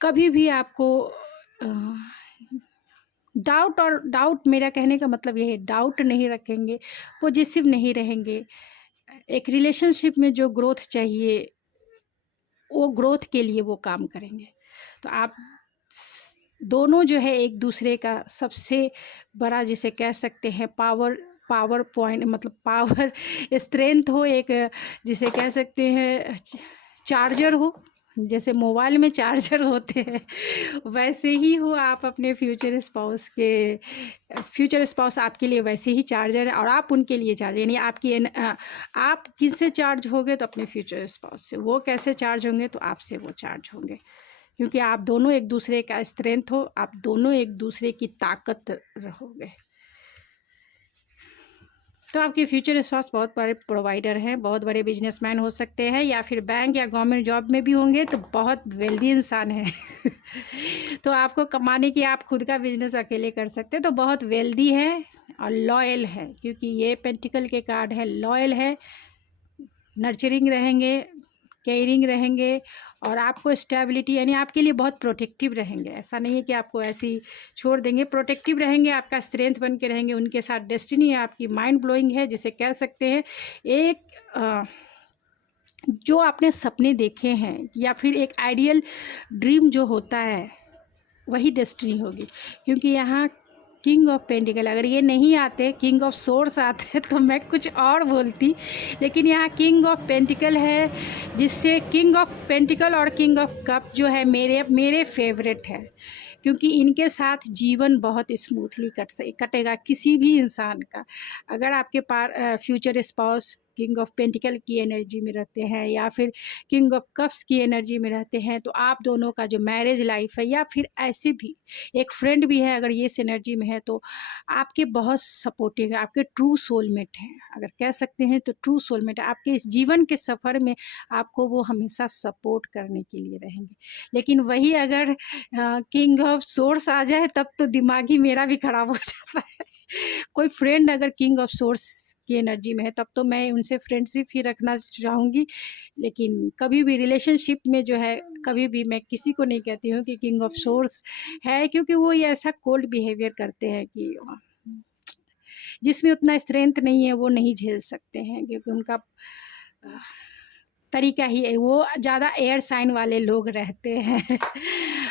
कभी भी आपको डाउट मेरा कहने का मतलब ये है, डाउट नहीं रखेंगे, पॉजिटिव नहीं रहेंगे। एक रिलेशनशिप में जो ग्रोथ चाहिए वो ग्रोथ के लिए वो काम करेंगे। तो आप दोनों जो है एक दूसरे का सबसे बड़ा जिसे कह सकते हैं पावर पॉइंट, मतलब पावर स्ट्रेंथ हो, एक जिसे कह सकते हैं चार्जर हो। जैसे मोबाइल में चार्जर होते हैं वैसे ही हो आप अपने फ्यूचर स्पाउस आपके लिए वैसे ही चार्जर है और आप उनके लिए चार्जर। यानी आप किससे चार्ज होंगे तो अपने फ्यूचर स्पाउस से, वो कैसे चार्ज होंगे तो आपसे वो चार्ज होंगे, क्योंकि आप दोनों एक दूसरे का स्ट्रेंथ हो, आप दोनों एक दूसरे की ताकत रहोगे। तो आपके फ्यूचर स्पाउस बहुत बड़े प्रोवाइडर हैं, बहुत बड़े बिजनेसमैन हो सकते हैं या फिर बैंक या गवर्नमेंट जॉब में भी होंगे, तो बहुत वेल्दी इंसान है तो आपको कमाने की, आप खुद का बिजनेस अकेले कर सकते हैं, तो बहुत वेल्दी है और लॉयल है, क्योंकि ये पेंटिकल के कार्ड है। लॉयल है, नर्चरिंग रहेंगे, केयरिंग रहेंगे और आपको स्टेबिलिटी, यानी आपके लिए बहुत प्रोटेक्टिव रहेंगे। ऐसा नहीं है कि आपको ऐसी छोड़ देंगे, प्रोटेक्टिव रहेंगे, आपका स्ट्रेंथ बन के रहेंगे। उनके साथ डेस्टिनी आपकी माइंड ब्लोइंग है, जिसे कह सकते हैं एक जो आपने सपने देखे हैं या फिर एक आइडियल ड्रीम जो होता है वही डेस्टिनी होगी। क्योंकि यहाँ किंग ऑफ पेंटिकल, अगर ये नहीं आते, किंग ऑफ सोर्स आते तो मैं कुछ और बोलती, लेकिन यहाँ किंग ऑफ पेंटिकल है, जिससे किंग ऑफ पेंटिकल और किंग ऑफ कप जो है मेरे फेवरेट है, क्योंकि इनके साथ जीवन बहुत स्मूथली कटेगा किसी भी इंसान का। अगर आपके पास future spouse king of pentacles की एनर्जी में रहते हैं या फिर किंग ऑफ कप्स की एनर्जी में रहते हैं, तो आप दोनों का जो मैरिज लाइफ है, या फिर ऐसे भी एक फ्रेंड भी है अगर ये इस एनर्जी में है, तो आपके बहुत सपोर्टिव है, आपके ट्रू सोलमेट हैं, अगर कह सकते हैं तो ट्रू सोलमेट है। आपके इस जीवन के सफ़र में आपको वो हमेशा सपोर्ट करने के लिए रहेंगे। लेकिन वही अगर किंग ऑफ सोर्स आ जाए तब तो दिमाग ही मेरा भी खराब हो जाता है कोई फ्रेंड अगर किंग ऑफ सोर्स की एनर्जी में है तब तो मैं उनसे फ्रेंडशिप ही रखना चाहूँगी। लेकिन कभी भी रिलेशनशिप में जो है, कभी भी मैं किसी को नहीं कहती हूँ कि किंग ऑफ सोर्स है, क्योंकि वो ये ऐसा कोल्ड बिहेवियर करते हैं कि जिसमें उतना स्ट्रेंथ नहीं है वो नहीं झेल सकते हैं, क्योंकि उनका तरीका ही है। वो ज़्यादा एयर साइन वाले लोग रहते हैं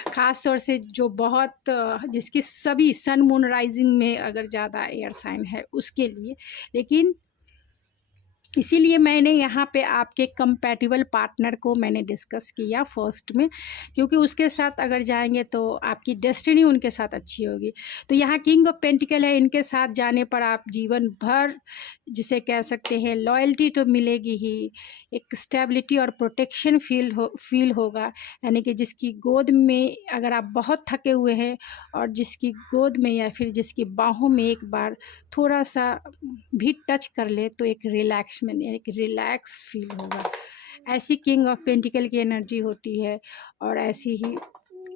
ख़ास तौर से जो बहुत जिसकी सभी सन मून राइजिंग में अगर ज़्यादा एयर साइन है उसके लिए। लेकिन इसीलिए मैंने यहाँ पे आपके कंपैटिबल पार्टनर को मैंने डिस्कस किया फर्स्ट में, क्योंकि उसके साथ अगर जाएंगे तो आपकी डेस्टिनी उनके साथ अच्छी होगी। तो यहाँ किंग ऑफ पेंटिकल है, इनके साथ जाने पर आप जीवन भर जिसे कह सकते हैं लॉयल्टी तो मिलेगी ही, एक स्टेबिलिटी और प्रोटेक्शन फील होगा। यानी कि जिसकी गोद में अगर आप बहुत थके हुए हैं और जिसकी गोद में या फिर जिसकी बाहों में एक बार थोड़ा सा भी टच कर ले तो एक रिलैक्स फील होगा। ऐसी किंग ऑफ पेंटिकल की एनर्जी होती है और ऐसी ही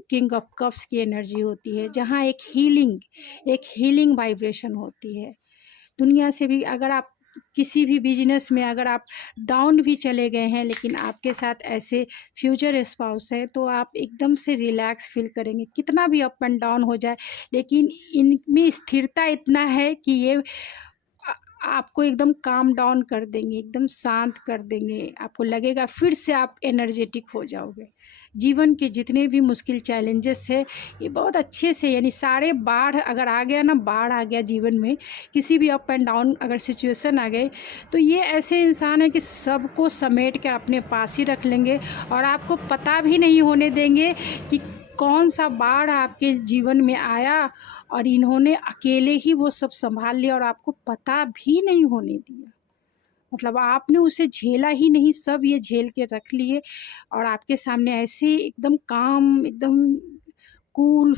किंग ऑफ कप्स की एनर्जी होती है, जहाँ एक हीलिंग वाइब्रेशन होती है। दुनिया से भी अगर आप किसी भी बिजनेस में अगर आप डाउन भी चले गए हैं, लेकिन आपके साथ ऐसे फ्यूचर स्पाउस है तो आप एकदम से रिलैक्स फील करेंगे, कितना भी अप एंड डाउन हो जाए। लेकिन इनमें स्थिरता इतना है कि ये आपको एकदम काम डाउन कर देंगे, एकदम शांत कर देंगे। आपको लगेगा फिर से आप एनर्जेटिक हो जाओगे। जीवन के जितने भी मुश्किल चैलेंजेस है ये बहुत अच्छे से, यानी सारे बाढ़ अगर आ गया ना, बाढ़ आ गया जीवन में, किसी भी अप एंड डाउन अगर सिचुएशन आ गई, तो ये ऐसे इंसान है कि सबको समेट कर अपने पास ही रख लेंगे और आपको पता भी नहीं होने देंगे कि कौन सा बाढ़ आपके जीवन में आया और इन्होंने अकेले ही वो सब संभाल लिया और आपको पता भी नहीं होने दिया। मतलब आपने उसे झेला ही नहीं, सब ये झेल के रख लिए और आपके सामने ऐसे एकदम काम, एकदम कूल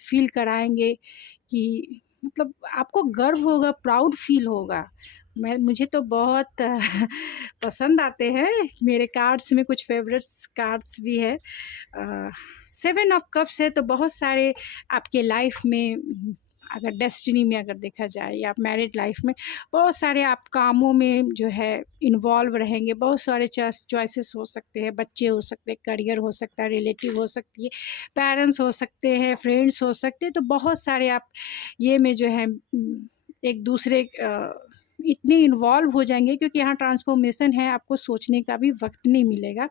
फील कराएंगे कि मतलब आपको गर्व होगा, प्राउड फील होगा। मुझे तो बहुत पसंद आते हैं। मेरे कार्ड्स में कुछ फेवरेट्स कार्ड्स भी है। 7 ऑफ कप्स है तो बहुत सारे आपके लाइफ में अगर डेस्टिनी में अगर देखा जाए या मैरिड लाइफ में बहुत सारे आप कामों में जो है इन्वॉल्व रहेंगे, बहुत सारे चॉइसेस हो सकते हैं, बच्चे हो सकते हैं, करियर हो सकता है, रिलेटिव हो सकती है, पेरेंट्स हो सकते हैं, फ्रेंड्स हो सकते हैं, तो बहुत सारे आप ये में जो है एक दूसरे इतने इन्वॉल्व हो जाएंगे क्योंकि यहाँ ट्रांसफॉर्मेशन है, आपको सोचने का भी वक्त नहीं मिलेगा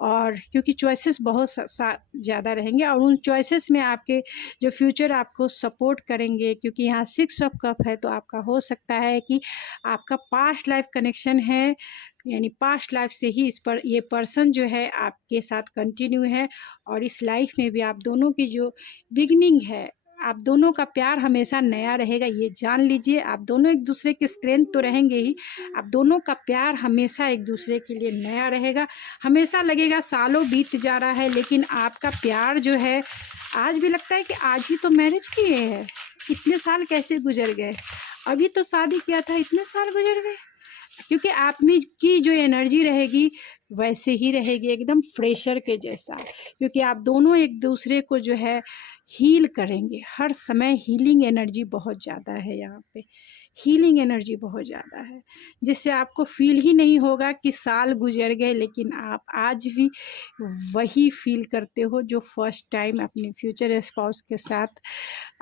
और क्योंकि चॉइसेस बहुत ज़्यादा रहेंगे और उन चॉइसेस में आपके जो फ्यूचर आपको सपोर्ट करेंगे, क्योंकि यहाँ 6 ऑफ कप है तो आपका हो सकता है कि आपका पास्ट लाइफ कनेक्शन है, यानी पास्ट लाइफ से ही ये पर्सन जो है आपके साथ कंटिन्यू है और इस लाइफ में भी आप दोनों की जो बिगनिंग है, आप दोनों का प्यार हमेशा नया रहेगा, ये जान लीजिए। आप दोनों एक दूसरे के स्ट्रेंथ तो रहेंगे ही, आप दोनों का प्यार हमेशा एक दूसरे के लिए नया रहेगा। हमेशा लगेगा सालों बीत जा रहा है लेकिन आपका प्यार जो है आज भी लगता है कि आज ही तो मैरिज किए हैं, इतने साल कैसे गुजर गए, अभी तो शादी किया था, इतने साल गुजर गए। क्योंकि आप में की जो एनर्जी रहेगी वैसे ही रहेगी, एकदम फ्रेशर के जैसा, क्योंकि आप दोनों एक दूसरे को जो है हील करेंगे हर समय। हीलिंग एनर्जी बहुत ज़्यादा है यहाँ पे, हीलिंग एनर्जी बहुत ज़्यादा है, जिससे आपको फील ही नहीं होगा कि साल गुजर गए, लेकिन आप आज भी वही फील करते हो जो फर्स्ट टाइम अपने फ्यूचर स्पाउस के साथ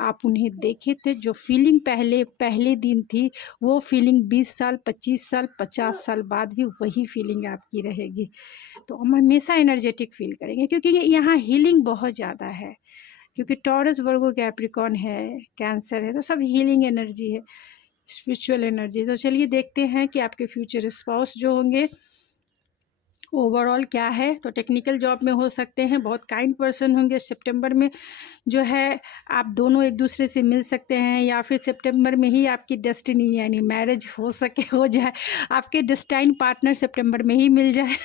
आप उन्हें देखे थे। जो फीलिंग पहले दिन थी वो फीलिंग 20 साल 25 साल 50 साल बाद भी वही फीलिंग आपकी रहेगी। तो हम हमेशा एनर्जेटिक फील करेंगे क्योंकि यहाँ हीलिंग बहुत ज़्यादा है, क्योंकि टॉरस, वर्गो, कैप्रिकॉर्न है, कैंसर है, तो सब हीलिंग एनर्जी है, स्पिरिचुअल एनर्जी। तो चलिए देखते हैं कि आपके फ्यूचर स्पाउस जो होंगे ओवरऑल क्या है। तो टेक्निकल जॉब में हो सकते हैं, बहुत काइंड पर्सन होंगे। सितंबर में जो है आप दोनों एक दूसरे से मिल सकते हैं, या फिर सितंबर में ही आपकी डेस्टिनी यानी मैरिज हो जाए, आपके डेस्टाइन पार्टनर सितंबर में ही मिल जाए।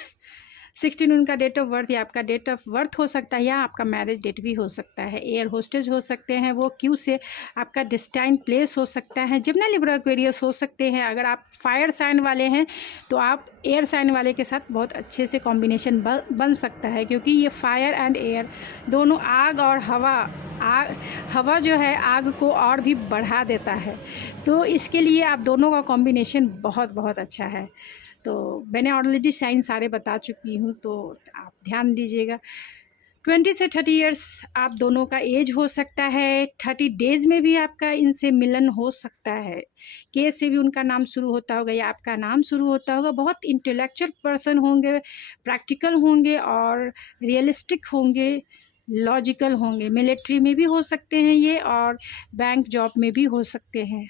16 उनका डेट ऑफ बर्थ या आपका डेट ऑफ बर्थ हो सकता है, या आपका मैरिज डेट भी हो सकता है। एयर होस्टेज हो सकते हैं, वो क्यू से आपका डेस्टाइन प्लेस हो सकता है। जिम्ना, लिब्रा, एक्वेरियस हो सकते हैं। अगर आप फायर साइन वाले हैं तो आप एयर साइन वाले के साथ बहुत अच्छे से कॉम्बिनेशन बन सकता है, क्योंकि ये फायर एंड एयर दोनों, आग और हवा जो है आग को और भी बढ़ा देता है, तो इसके लिए आप दोनों का कॉम्बिनेशन बहुत बहुत अच्छा है। तो मैंने ऑलरेडी साइन सारे बता चुकी हूँ, तो आप ध्यान दीजिएगा। 20 से 30 इयर्स आप दोनों का एज हो सकता है। 30 डेज़ में भी आपका इनसे मिलन हो सकता है। के से भी उनका नाम शुरू होता होगा या आपका नाम शुरू होता होगा। बहुत इंटेलेक्चुअल पर्सन होंगे, प्रैक्टिकल होंगे और रियलिस्टिक होंगे, लॉजिकल होंगे। मिलिट्री में भी हो सकते हैं ये, और बैंक जॉब में भी हो सकते हैं।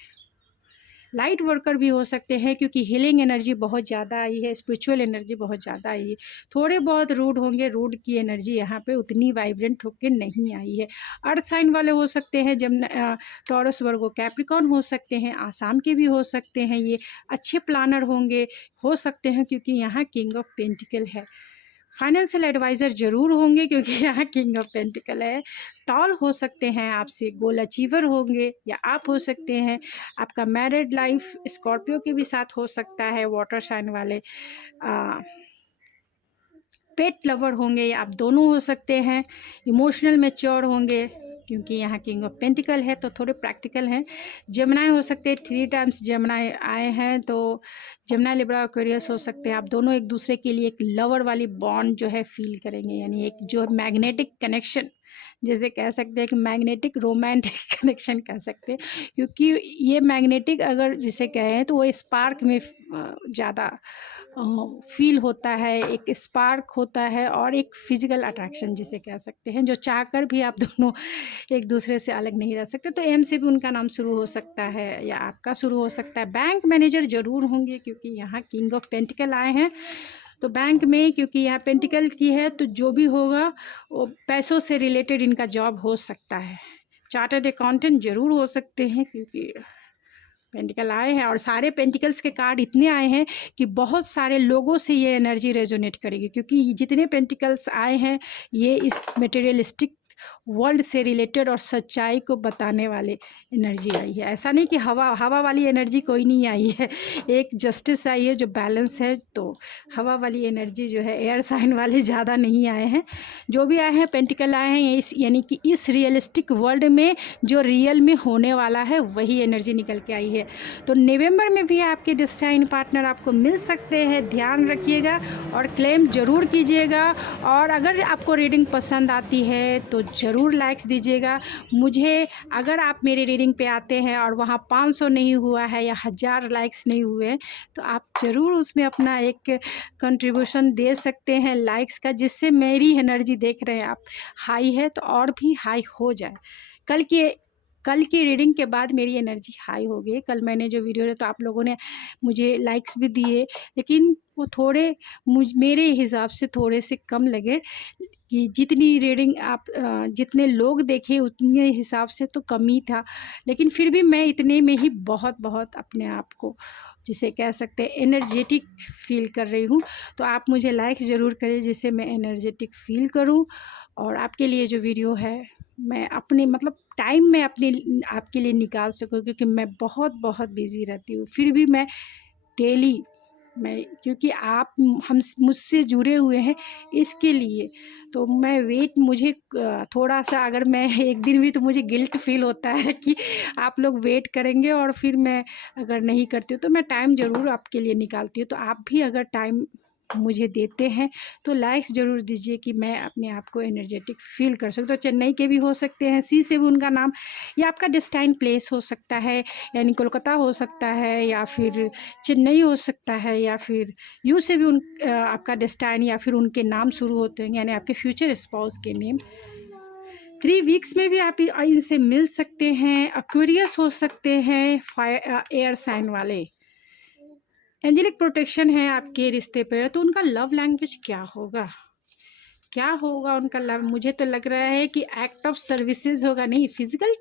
लाइट वर्कर भी हो सकते हैं, क्योंकि हीलिंग एनर्जी बहुत ज़्यादा आई है, स्पिरिचुअल एनर्जी बहुत ज़्यादा आई है। थोड़े बहुत रूड होंगे, रूड की एनर्जी यहाँ पे उतनी वाइब्रेंट होकर नहीं आई है। अर्थ साइन वाले हो सकते हैं, जब टॉरस, वर्गो, कैप्रिकॉर्न हो सकते हैं, आसाम के भी हो सकते हैं। ये अच्छे प्लानर होंगे, हो सकते हैं, क्योंकि यहाँ किंग ऑफ पेंटिकल है। फाइनेंशियल एडवाइज़र ज़रूर होंगे, क्योंकि यहाँ किंग ऑफ पेंटिकल है। टॉल हो सकते हैं, आपसे गोल अचीवर होंगे, या आप हो सकते हैं। आपका मैरिड लाइफ स्कॉर्पियो के भी साथ हो सकता है, वाटर साइन वाले। पेट लवर होंगे, या आप दोनों हो सकते हैं। इमोशनल मैच्योर होंगे, क्योंकि यहाँ किंग ऑफ पेंटिकल है तो थोड़े प्रैक्टिकल हैं। जमुनाई हो सकते हैं, 3 टाइम्स जमुनाई आए हैं, तो जमुनाई, लिब्रा, एक्वेरियस हो सकते हैं। आप दोनों एक दूसरे के लिए एक लवर वाली बॉन्ड जो है फील करेंगे, यानी एक जो मैग्नेटिक कनेक्शन, जैसे कह सकते हैं कि मैग्नेटिक रोमांटिक कनेक्शन कह सकते हैं, क्योंकि ये मैग्नेटिक अगर जिसे कहें तो वो स्पार्क में ज़्यादा फील होता है, एक स्पार्क होता है, और एक फिजिकल अट्रैक्शन जिसे कह सकते हैं, जो चाहकर भी आप दोनों एक दूसरे से अलग नहीं रह सकते। तो एम से भी उनका नाम शुरू हो सकता है, या आपका शुरू हो सकता है। बैंक मैनेजर ज़रूर होंगे, क्योंकि यहाँ किंग ऑफ पेंटिकल आए हैं, तो बैंक में, क्योंकि यहाँ पेंटिकल की है, तो जो भी होगा वो पैसों से रिलेटेड इनका जॉब हो सकता है। चार्टर्ड अकाउंटेंट ज़रूर हो सकते हैं, क्योंकि पेंटिकल आए हैं, और सारे पेंटिकल्स के कार्ड इतने आए हैं कि बहुत सारे लोगों से ये एनर्जी रेजोनेट करेगी, क्योंकि जितने पेंटिकल्स आए हैं ये इस मटेरियलिस्टिक वर्ल्ड से रिलेटेड और सच्चाई को बताने वाले एनर्जी आई है। ऐसा नहीं कि हवा वाली एनर्जी कोई नहीं आई है, एक जस्टिस आई है जो बैलेंस है। तो हवा वाली एनर्जी जो है, एयर साइन वाले ज़्यादा नहीं आए हैं, जो भी आए हैं पेंटिकल आए हैं। इस यानी कि इस रियलिस्टिक वर्ल्ड में जो रियल में होने वाला है वही एनर्जी निकल के आई है। तो नवंबर में भी आपके डेस्टाइन पार्टनर आपको मिल सकते हैं, ध्यान रखिएगा और क्लेम ज़रूर कीजिएगा। और अगर आपको रीडिंग पसंद आती है तो ज़रूर लाइक्स दीजिएगा मुझे। अगर आप मेरी रीडिंग पे आते हैं और वहाँ 500 नहीं हुआ है या 1000 लाइक्स नहीं हुए तो आप ज़रूर उसमें अपना एक कंट्रीब्यूशन दे सकते हैं लाइक्स का, जिससे मेरी एनर्जी देख रहे हैं आप हाई है तो और भी हाई हो जाए। कल की रीडिंग के बाद मेरी एनर्जी हाई हो गई। कल मैंने जो वीडियो तो आप लोगों ने मुझे लाइक्स भी दिए, लेकिन वो थोड़े मेरे हिसाब से थोड़े से कम लगे कि जितनी रीडिंग आप जितने लोग देखे उतने हिसाब से तो कम ही था। लेकिन फिर भी मैं इतने में ही बहुत अपने आप को, जिसे कह सकते हैं, एनर्जेटिक फील कर रही हूँ। तो आप मुझे लाइक ज़रूर करें जिससे मैं एनर्जेटिक फील करूँ और आपके लिए जो वीडियो है मैं अपने मतलब टाइम में अपने आपके लिए निकाल सकूँ, क्योंकि मैं बहुत बिज़ी रहती हूँ। फिर भी मैं डेली क्योंकि आप हम मुझसे जुड़े हुए हैं इसके लिए, तो मैं मुझे थोड़ा सा, अगर मैं एक दिन भी, तो मुझे गिल्ट फील होता है कि आप लोग वेट करेंगे और फिर मैं अगर नहीं करती हूँ तो मैं टाइम ज़रूर आपके लिए निकालती हूँ। तो आप भी अगर टाइम मुझे देते हैं तो लाइक्स ज़रूर दीजिए कि मैं अपने आप को एनर्जेटिक फील कर सकूँ। तो चेन्नई के भी हो सकते हैं, सी से भी उनका नाम, या आपका डेस्टाइन प्लेस हो सकता है, यानी कोलकाता हो सकता है, या फिर चेन्नई हो सकता है, या फिर यू से भी आपका डेस्टाइन या फिर उनके नाम शुरू होते हैं, यानी आपके फ्यूचर स्पाउस के नेम। 3 वीक्स में भी आप इनसे मिल सकते हैं। एक्वेरियस हो सकते हैं, एयर साइन वाले। एंजेलिक प्रोटेक्शन है आपके रिश्ते पर, तो उनका लव लैंग्वेज क्या होगा उनका लव? मुझे तो लग रहा है कि एक्ट ऑफ सर्विसेज होगा, नहीं फिजिकल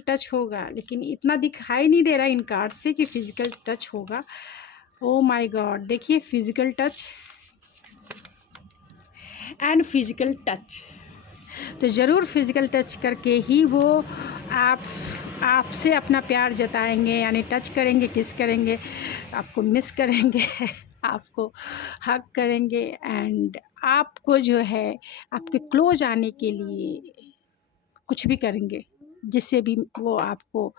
टच होगा, लेकिन इतना दिखाई नहीं दे रहा इन कार्ड से कि फिजिकल टच होगा। ओ माय गॉड, देखिए physical touch and physical touch, तो ज़रूर फिजिकल टच करके ही वो आपसे अपना प्यार जताएंगे, यानी टच करेंगे, किस करेंगे, आपको मिस करेंगे आपको हग करेंगे, एंड आपको जो है आपके क्लोज आने के लिए कुछ भी करेंगे, जिससे भी वो आपको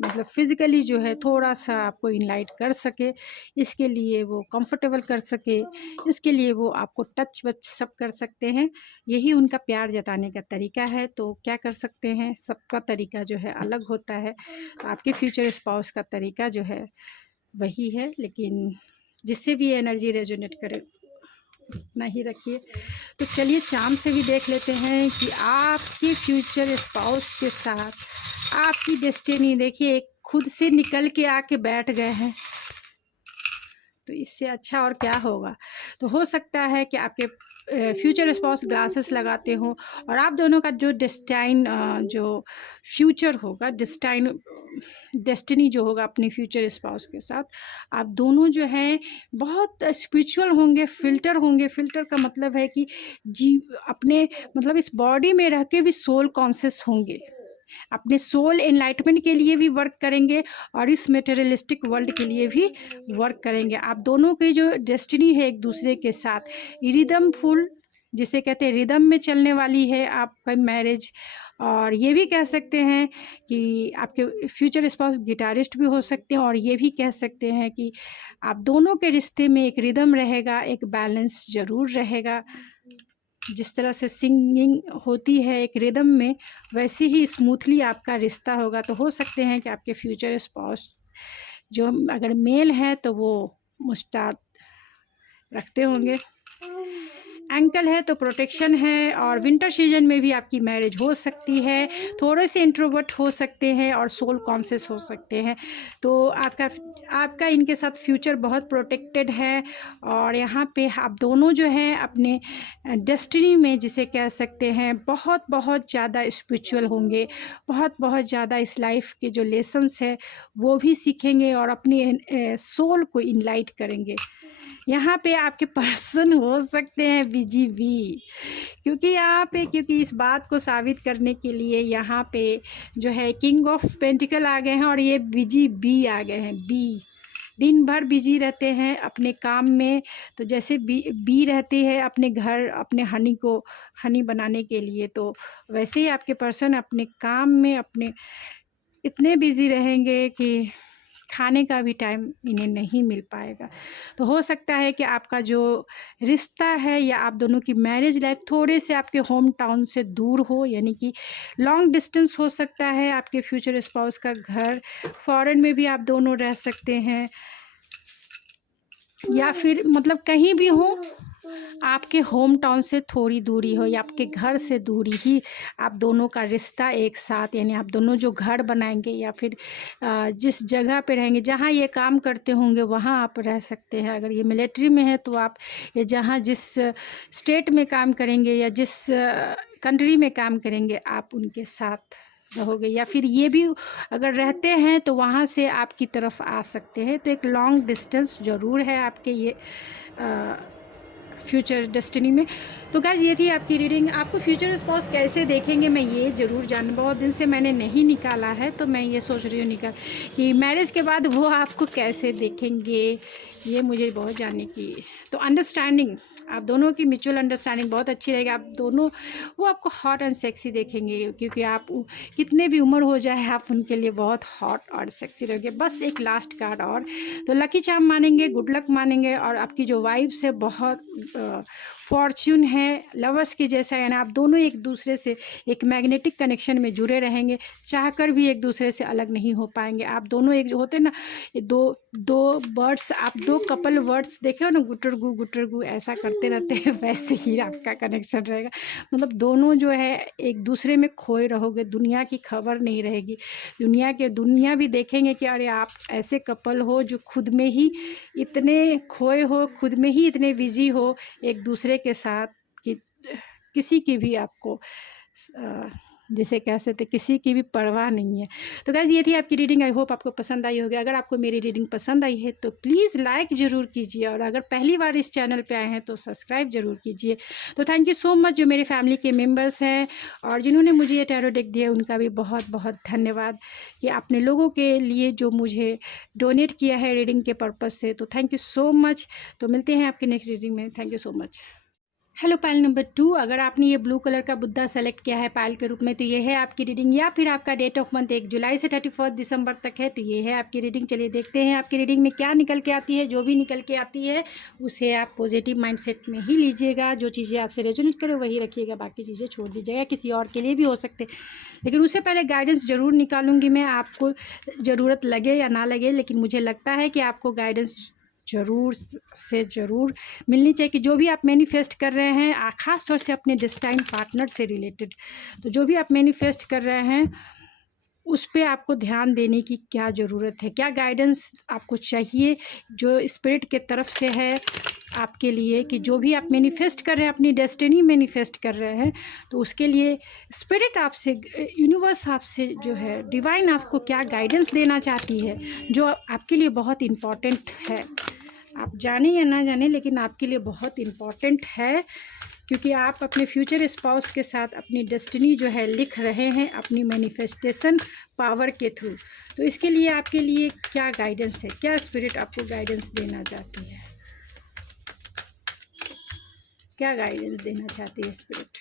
मतलब फिज़िकली जो है थोड़ा सा आपको इनलाइट कर सके, इसके लिए वो कंफर्टेबल कर सके, इसके लिए वो आपको टच वच सब कर सकते हैं। यही उनका प्यार जताने का तरीका है। तो क्या कर सकते हैं, सबका तरीका जो है अलग होता है। तो आपके फ्यूचर स्पाउस का तरीका जो है वही है, लेकिन जिससे भी एनर्जी रेजोनेट करे उतना ही रखिए। तो चलिए चांद से भी देख लेते हैं कि आपके फ्यूचर स्पाउस के साथ आपकी डेस्टिनी, देखिए खुद से निकल के आके बैठ गए हैं, तो इससे अच्छा और क्या होगा। तो हो सकता है कि आपके फ्यूचर स्पाउस ग्लासेस लगाते हो और आप दोनों का जो जो फ्यूचर होगा, डेस्टिनी जो होगा अपने फ्यूचर स्पाउस के साथ, आप दोनों जो हैं बहुत स्पिरिचुअल होंगे, फिल्टर होंगे। फिल्टर का मतलब है कि अपने मतलब इस बॉडी में रह के भी सोल कॉन्शियस होंगे, अपने सोल एनलाइटमेंट के लिए भी वर्क करेंगे और इस मटेरियलिस्टिक वर्ल्ड के लिए भी वर्क करेंगे। आप दोनों की जो डेस्टिनी है एक दूसरे के साथ रिदम फुल, जिसे कहते हैं रिदम में चलने वाली है आपका मैरिज। और ये भी कह सकते हैं कि आपके फ्यूचर स्पाउस गिटारिस्ट भी हो सकते हैं, और ये भी कह सकते हैं कि आप दोनों के रिश्ते में एक रिदम रहेगा, एक बैलेंस ज़रूर रहेगा। जिस तरह से सिंगिंग होती है एक रिदम में, वैसे ही स्मूथली आपका रिश्ता होगा। तो हो सकते हैं कि आपके फ्यूचर स्पाउस जो अगर मेल है तो वो मुस्टात रखते होंगे, एंकल है तो प्रोटेक्शन है, और विंटर सीजन में भी आपकी मैरिज हो सकती है। थोड़े से इंट्रोवर्ट हो सकते हैं और सोल कॉन्शियस हो सकते हैं। तो आपका इनके साथ फ्यूचर बहुत प्रोटेक्टेड है। और यहाँ पे आप दोनों जो हैं अपने डेस्टिनी में, जिसे कह सकते हैं, बहुत ज़्यादा स्पिरिचुअल होंगे, बहुत ज़्यादा इस लाइफ के जो लेसन्स है वो भी सीखेंगे और अपनी सोल को इनलाइट करेंगे। यहाँ पे आपके पर्सन हो सकते हैं बिजी भी, क्योंकि यहाँ पे क्योंकि इस बात को साबित करने के लिए यहाँ पे जो है किंग ऑफ पेंटिकल आ गए हैं और ये बिजी बी आ गए हैं। बी दिन भर बिजी रहते हैं अपने काम में। तो जैसे बी रहती है अपने घर अपने हनी बनाने के लिए, तो वैसे ही आपके पर्सन अपने काम में अपने इतने बिजी रहेंगे कि खाने का भी टाइम इन्हें नहीं मिल पाएगा। तो हो सकता है कि आपका जो रिश्ता है या आप दोनों की मैरिज लाइफ थोड़े से आपके होम टाउन से दूर हो, यानी कि लॉन्ग डिस्टेंस हो सकता है। आपके फ्यूचर स्पाउस का घर फॉरेन में भी आप दोनों रह सकते हैं, या फिर मतलब कहीं भी हो, आपके होम टाउन से थोड़ी दूरी हो या आपके घर से दूरी ही आप दोनों का रिश्ता एक साथ, यानी आप दोनों जो घर बनाएंगे या फिर जिस जगह पे रहेंगे जहाँ ये काम करते होंगे वहाँ आप रह सकते हैं। अगर ये मिलिट्री में है तो आप ये जहाँ जिस स्टेट में काम करेंगे या जिस कंट्री में काम करेंगे आप उनके साथ रहोगे, या फिर ये भी अगर रहते हैं तो वहाँ से आपकी तरफ आ सकते हैं। तो एक लॉन्ग डिस्टेंस ज़रूर है आपके ये फ्यूचर डेस्टिनी में। तो गाइस ये थी आपकी रीडिंग। आपको फ्यूचर स्पाउस कैसे देखेंगे मैं ये ज़रूर जानूँ, बहुत दिन से मैंने नहीं निकाला है, तो मैं ये सोच रही हूँ कि मैरिज के बाद वो आपको कैसे देखेंगे, ये मुझे बहुत जानने की। तो अंडरस्टैंडिंग आप दोनों की म्यूचुअल अंडरस्टैंडिंग बहुत अच्छी रहेगी। आप दोनों वो आपको हॉट एंड सेक्सी देखेंगे, क्योंकि आप कितने भी उम्र हो जाए आप उनके लिए बहुत हॉट और सेक्सी रहोगे। बस एक लास्ट कार्ड और, तो लकी चार्म मानेंगे, गुड लक मानेंगे, और आपकी जो वाइब्स है बहुत फॉर्च्यून है लवर्स के जैसा, यानी आप दोनों एक दूसरे से एक मैग्नेटिक कनेक्शन में जुड़े रहेंगे, चाहकर भी एक दूसरे से अलग नहीं हो पाएंगे। आप दोनों एक जो होते हैं ना, दो बर्ड्स, आप दो कपल वर्ड्स देखे हो ना, गुटरगू ऐसा करते रहते हैं, वैसे ही आपका कनेक्शन रहेगा। मतलब दोनों जो है एक दूसरे में खोए रहोगे, दुनिया की खबर नहीं रहेगी, दुनिया भी देखेंगे कि अरे आप ऐसे कपल हो जो खुद में ही इतने खोए हो, खुद में ही इतने बिजी हो एक दूसरे के साथ कि किसी की भी आपको जैसे कह सकते किसी की भी परवाह नहीं है। तो गाइस ये थी आपकी रीडिंग। आई होप आपको पसंद आई होगी। अगर आपको मेरी रीडिंग पसंद आई है तो प्लीज़ लाइक ज़रूर कीजिए, और अगर पहली बार इस चैनल पे आए हैं तो सब्सक्राइब ज़रूर कीजिए। तो थैंक यू सो मच जो मेरे फैमिली के मेम्बर्स हैं और जिन्होंने मुझे ये टैरो डेक दिया, उनका भी बहुत बहुत धन्यवाद कि आपने लोगों के लिए जो मुझे डोनेट किया है रीडिंग के पर्पज़ से। तो थैंक यू सो मच। तो मिलते हैं आपके नेक्स्ट रीडिंग में। Thank you so much. Hello pile number 2, अगर आपने ये ब्लू कलर का बुद्धा सेलेक्ट किया है पायल के रूप में तो ये है आपकी रीडिंग, या फिर आपका डेट ऑफ मंथ 1 जुलाई से 31 दिसंबर तक है तो ये है आपकी रीडिंग। चलिए देखते हैं आपकी रीडिंग में क्या निकल के आती है। जो भी निकल के आती है उसे आप पॉजिटिव माइंडसेट में ही लीजिएगा, जो चीज़ें आपसे रेजोनेट करें वही रखिएगा, बाकी चीज़ें छोड़ दीजिएगा, किसी और के लिए भी हो सकते। लेकिन उससे पहले गाइडेंस ज़रूर निकालूंगी मैं, आपको ज़रूरत लगे या ना लगे, लेकिन मुझे लगता है कि आपको गाइडेंस ज़रूर से ज़रूर मिलनी चाहिए कि जो भी आप मैनिफेस्ट कर रहे हैं, ख़ास तौर से अपने डेस्टाइन पार्टनर से रिलेटेड, तो जो भी आप मैनिफेस्ट कर रहे हैं उस पे आपको ध्यान देने की क्या ज़रूरत है, क्या गाइडेंस आपको चाहिए जो स्पिरिट के तरफ से है आपके लिए, कि जो भी आप मैनिफेस्ट कर रहे हैं, अपनी डेस्टिनी मैनिफेस्ट कर रहे हैं, तो उसके लिए स्पिरिट आपसे, यूनिवर्स आपसे जो है डिवाइन आपको क्या गाइडेंस देना चाहती है, जो आपके लिए बहुत इम्पॉर्टेंट है। आप जाने या ना जाने, लेकिन आपके लिए बहुत इम्पॉर्टेंट है, क्योंकि आप अपने फ्यूचर स्पाउस के साथ अपनी डेस्टिनी जो है लिख रहे हैं अपनी मैनिफेस्टेशन पावर के थ्रू। तो इसके लिए आपके लिए क्या गाइडेंस है, क्या स्पिरिट आपको गाइडेंस देना चाहती है, क्या गाइडेंस देना चाहती है स्पिरिट।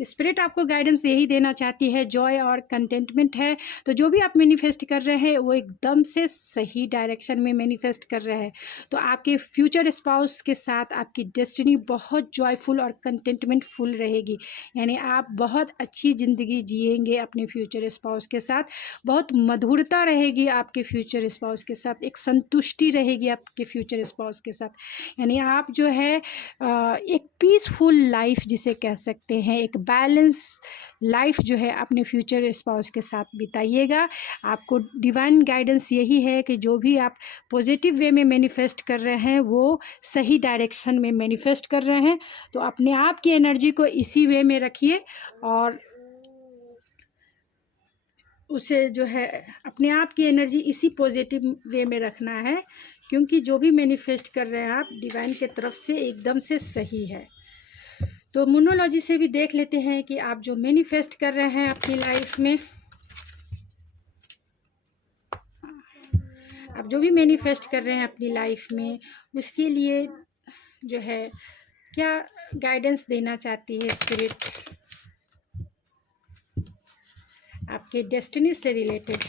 स्पिरिट आपको गाइडेंस यही देना चाहती है, जॉय और कंटेंटमेंट है। तो जो भी आप मैनिफेस्ट कर रहे हैं वो एकदम से सही डायरेक्शन में मैनिफेस्ट कर रहे हैं। तो आपके फ्यूचर स्पाउस के साथ आपकी डेस्टिनी बहुत जॉयफुल और कंटेंटमेंट फुल रहेगी, यानी आप बहुत अच्छी ज़िंदगी जिएंगे अपने फ्यूचर स्पाउस के साथ, बहुत मधुरता रहेगी आपके फ्यूचर स्पाउस के साथ, एक संतुष्टि रहेगी आपके फ्यूचर स्पाउस के साथ, यानी आप जो है एक पीसफुल लाइफ जिसे कह सकते हैं, एक बैलेंस लाइफ जो है अपने फ्यूचर स्पाउस के साथ बिताइएगा। आपको डिवाइन गाइडेंस यही है कि जो भी आप पॉजिटिव वे में मैनिफेस्ट कर रहे हैं वो सही डायरेक्शन में मैनिफेस्ट कर रहे हैं। तो अपने आप की एनर्जी को इसी वे में रखिए और उसे जो है अपने आप की एनर्जी इसी पॉजिटिव वे में रखना है, क्योंकि जो भी मैनिफेस्ट कर रहे हैं आप डिवाइन के तरफ से एकदम से सही है। तो मोनोलॉजी से भी देख लेते हैं कि आप जो मैनिफेस्ट कर रहे हैं अपनी लाइफ में, आप जो भी मैनिफेस्ट कर रहे हैं अपनी लाइफ में, उसके लिए जो है क्या गाइडेंस देना चाहती है स्पिरिट आपके डेस्टिनी से रिलेटेड।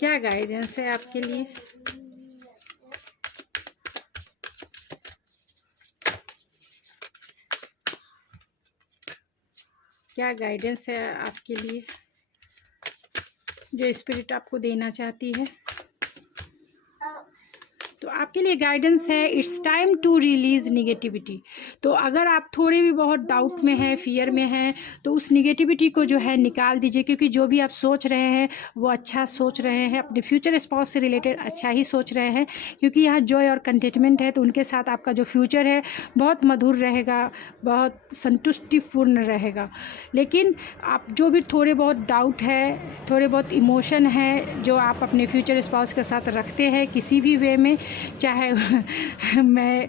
क्या गाइडेंस है आपके लिए? क्या गाइडेंस है आपके लिए जो स्पिरिट आपको देना चाहती है? तो आपके लिए गाइडेंस है, it's time to release negativity. तो अगर आप थोड़े भी बहुत डाउट में हैं, फियर में हैं, तो उस निगेटिविटी को जो है निकाल दीजिए, क्योंकि जो भी आप सोच रहे हैं वो अच्छा सोच रहे हैं, अपने फ्यूचर स्पाउस से रिलेटेड अच्छा ही सोच रहे हैं, क्योंकि यहाँ जॉय और कंटेंटमेंट है। तो उनके साथ आपका जो फ्यूचर है बहुत मधुर रहेगा, बहुत संतुष्टिपूर्ण रहेगा। लेकिन आप जो भी थोड़े बहुत डाउट है, थोड़े बहुत इमोशन है जो आप अपने फ्यूचर स्पाउस के साथ रखते हैं किसी भी वे में, चाहे मैं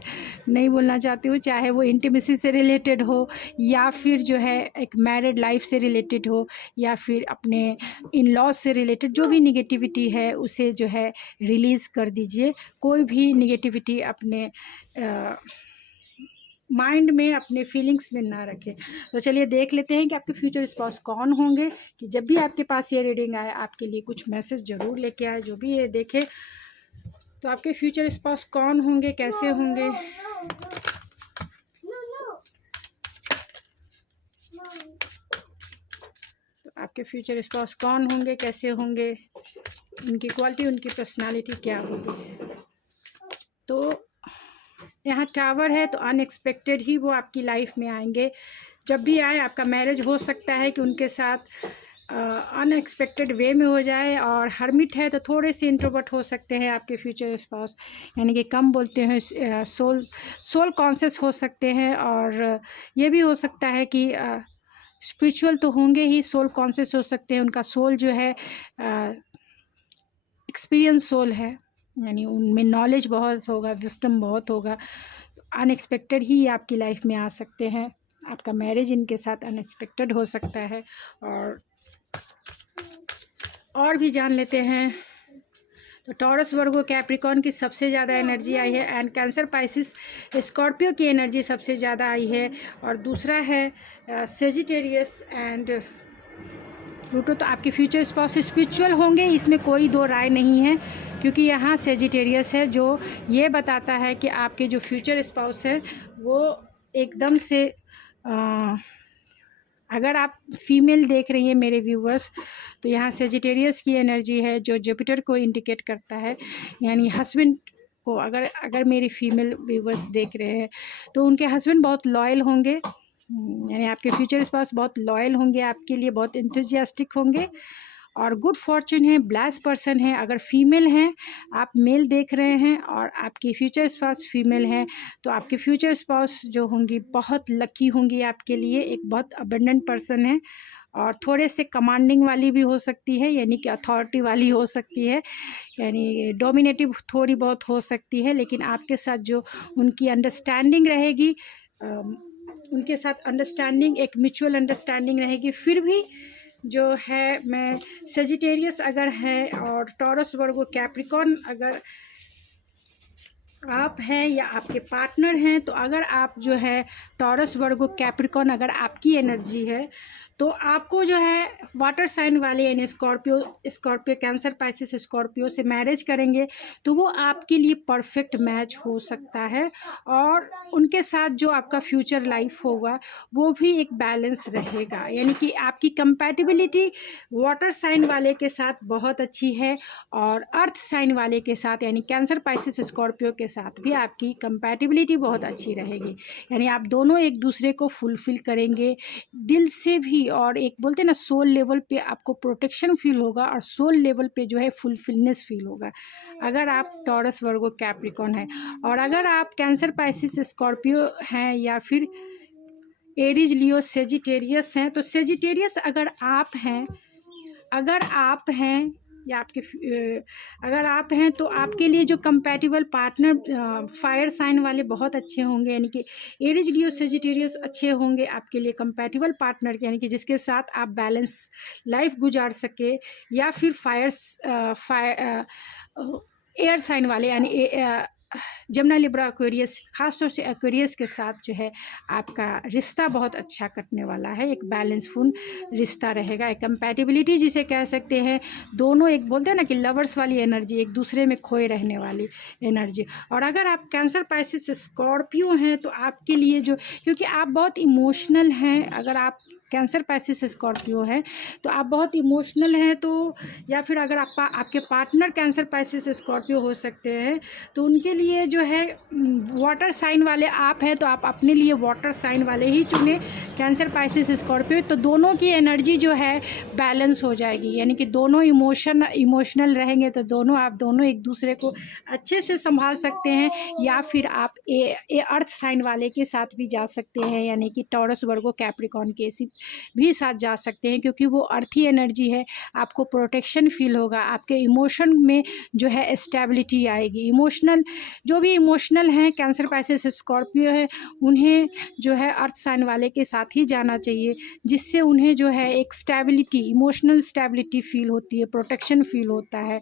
नहीं बोलना चाहती हूँ, चाहे वो इंटीमेसी से रिलेटेड हो, या फिर जो है एक मैरिड लाइफ से रिलेटेड हो, या फिर अपने इन लॉज से रिलेटेड, जो भी निगेटिविटी है उसे जो है रिलीज़ कर दीजिए। कोई भी निगेटिविटी अपने माइंड में, अपने फीलिंग्स में ना रखें। तो चलिए देख लेते हैं कि आपके फ्यूचर स्पाउस कौन होंगे, कि जब भी आपके पास ये रीडिंग आए आपके लिए कुछ मैसेज ज़रूर लेके आए। जो भी ये देखे तो आपके फ्यूचर स्पाउस कौन होंगे, कैसे होंगे। तो आपके फ्यूचर स्पाउस कौन होंगे, कैसे होंगे, उनकी क्वालिटी, उनकी पर्सनालिटी क्या होगी। तो यहाँ टावर है, तो अनएक्सपेक्टेड ही वो आपकी लाइफ में आएंगे। जब भी आए, आपका मैरिज हो सकता है कि उनके साथ अनएक्सपेक्टेड वे में हो जाए। और हर्मिट है तो थोड़े से इंट्रोवर्ट हो सकते हैं आपके फ्यूचर स्पाउस, यानी कि कम बोलते हैं, सोल कॉन्शियस हो सकते हैं। और ये भी हो सकता है कि स्पिरिचुअल तो होंगे ही, सोल कॉन्शियस हो सकते हैं। उनका सोल जो है एक्सपीरियंस सोल है, यानी उनमें नॉलेज बहुत होगा, विस्डम बहुत होगा। अनएक्सपेक्टेड ही आपकी लाइफ में आ सकते हैं। आपका मैरिज इनके साथ अनएक्सपेक्टेड हो सकता है। और भी जान लेते हैं। तो टॉरस, वर्गो, कैप्रिकॉर्न की सबसे ज़्यादा एनर्जी आई है, एंड कैंसर, पाइसिस, स्कॉर्पियो की एनर्जी सबसे ज़्यादा आई है। और दूसरा है सेजिटेरियस एंड प्लूटो। तो आपके फ्यूचर स्पाउस स्पिरिचुअल होंगे, इसमें कोई दो राय नहीं है, क्योंकि यहाँ सेजिटेरियस है जो ये बताता है कि आपके जो फ्यूचर स्पाउस है वो एकदम से अगर आप फीमेल देख रही हैं मेरे व्यूवर्स, तो यहाँ सेजिटेरियस की एनर्जी है जो जुपिटर को इंडिकेट करता है, यानी हस्बैंड को। अगर मेरी फीमेल व्यूवर्स देख रहे हैं तो उनके हस्बैंड बहुत लॉयल होंगे, यानी आपके फ्यूचर स्पाउस बहुत लॉयल होंगे, आपके लिए बहुत इंथुजियास्टिक होंगे और गुड फॉर्चून है, ब्लेस पर्सन है। अगर फीमेल हैं, आप मेल देख रहे हैं और आपकी फ्यूचर स्पाउस फीमेल है, तो आपके फ्यूचर स्पाउस जो होंगी बहुत लकी होंगी आपके लिए। एक बहुत अबंडेंट पर्सन है और थोड़े से कमांडिंग वाली भी हो सकती है, यानी कि अथॉरिटी वाली हो सकती है, यानी डोमिनेटिव थोड़ी बहुत हो सकती है। लेकिन आपके साथ जो उनकी अंडरस्टैंडिंग रहेगी, उनके साथ अंडरस्टैंडिंग, एक म्यूचुअल अंडरस्टैंडिंग रहेगी। फिर भी जो है, मैं सेजिटेरियस अगर है और टॉरस, वर्गो, कैप्रिकॉर्न अगर आप हैं या आपके पार्टनर हैं, तो अगर आप जो है टॉरस, वर्गो, कैप्रिकॉर्न अगर आपकी एनर्जी है, तो आपको जो है वाटर साइन वाले, यानी स्कॉर्पियो, कैंसर, पाइसिस, स्कॉर्पियो से मैरिज करेंगे तो वो आपके लिए परफेक्ट मैच हो सकता है। और उनके साथ जो आपका फ्यूचर लाइफ होगा वो भी एक बैलेंस रहेगा, यानी कि आपकी कंपैटिबिलिटी वाटर साइन वाले के साथ बहुत अच्छी है और अर्थ साइन वाले के साथ, यानी कैंसर, पाइसिस, स्कॉर्पियो के साथ भी आपकी कंपैटिबिलिटी बहुत अच्छी रहेगी। यानी आप दोनों एक दूसरे को फुलफ़िल करेंगे दिल से भी, और एक बोलते हैं ना, सोल लेवल पे आपको प्रोटेक्शन फील होगा और सोल लेवल पे जो है फुलफिलनेस फील होगा, अगर आप टॉरस, वर्गो, कैप्रिकॉर्न है। और अगर आप कैंसर, पाइसिस, स्कॉर्पियो हैं या फिर एरीज, लियो, सेजिटेरियस हैं। तो सेजिटेरियस अगर आप हैं या अगर आप हैं तो आपके लिए जो कंपैटिबल पार्टनर फायर साइन वाले बहुत अच्छे होंगे, यानी कि एरीज, लियो, सेजिटेरियस अच्छे होंगे आपके लिए कंपैटिबल पार्टनर, यानी कि जिसके साथ आप बैलेंस लाइफ गुजार सके। या फिर एयर साइन वाले, यानी जमुना, लिब्रा, एक्वेरियस, खासतौर से एक्वेरियस के साथ जो है आपका रिश्ता बहुत अच्छा कटने वाला है। एक बैलेंसफुल रिश्ता रहेगा, एक कंपैटिबिलिटी जिसे कह सकते हैं। दोनों एक बोलते हैं ना कि लवर्स वाली एनर्जी, एक दूसरे में खोए रहने वाली एनर्जी। और अगर आप कैंसर, पाइसेस, स्कॉर्पियो हैं तो आपके लिए जो, क्योंकि आप बहुत इमोशनल हैं, अगर आप कैंसर, पाइसेस, स्कॉर्पियो हैं तो आप बहुत इमोशनल हैं। तो या फिर अगर आपके पार्टनर कैंसर, पाइसेस, स्कॉर्पियो हो सकते हैं तो उनके लिए जो है वाटर साइन वाले आप हैं तो आप अपने लिए वाटर साइन वाले ही चुने, कैंसर, पाइसेस, स्कॉर्पियो। तो दोनों की एनर्जी जो है बैलेंस हो जाएगी, यानी कि दोनों इमोशनल रहेंगे तो आप दोनों एक दूसरे को अच्छे से संभाल सकते हैं। या फिर आप अर्थ साइन वाले के साथ भी जा सकते हैं, यानी कि टॉरस, वर्गो, कैप्रिकॉर्न के भी साथ जा सकते हैं, क्योंकि वो अर्थी एनर्जी है। आपको प्रोटेक्शन फील होगा, आपके इमोशन में जो है स्टेबिलिटी आएगी। जो भी इमोशनल हैं कैंसर, पाइसेस, स्कॉर्पियो है, उन्हें जो है अर्थ साइन वाले के साथ ही जाना चाहिए, जिससे उन्हें जो है एक स्टेबिलिटी, इमोशनल स्टेबिलिटी फील होती है, प्रोटेक्शन फील होता है।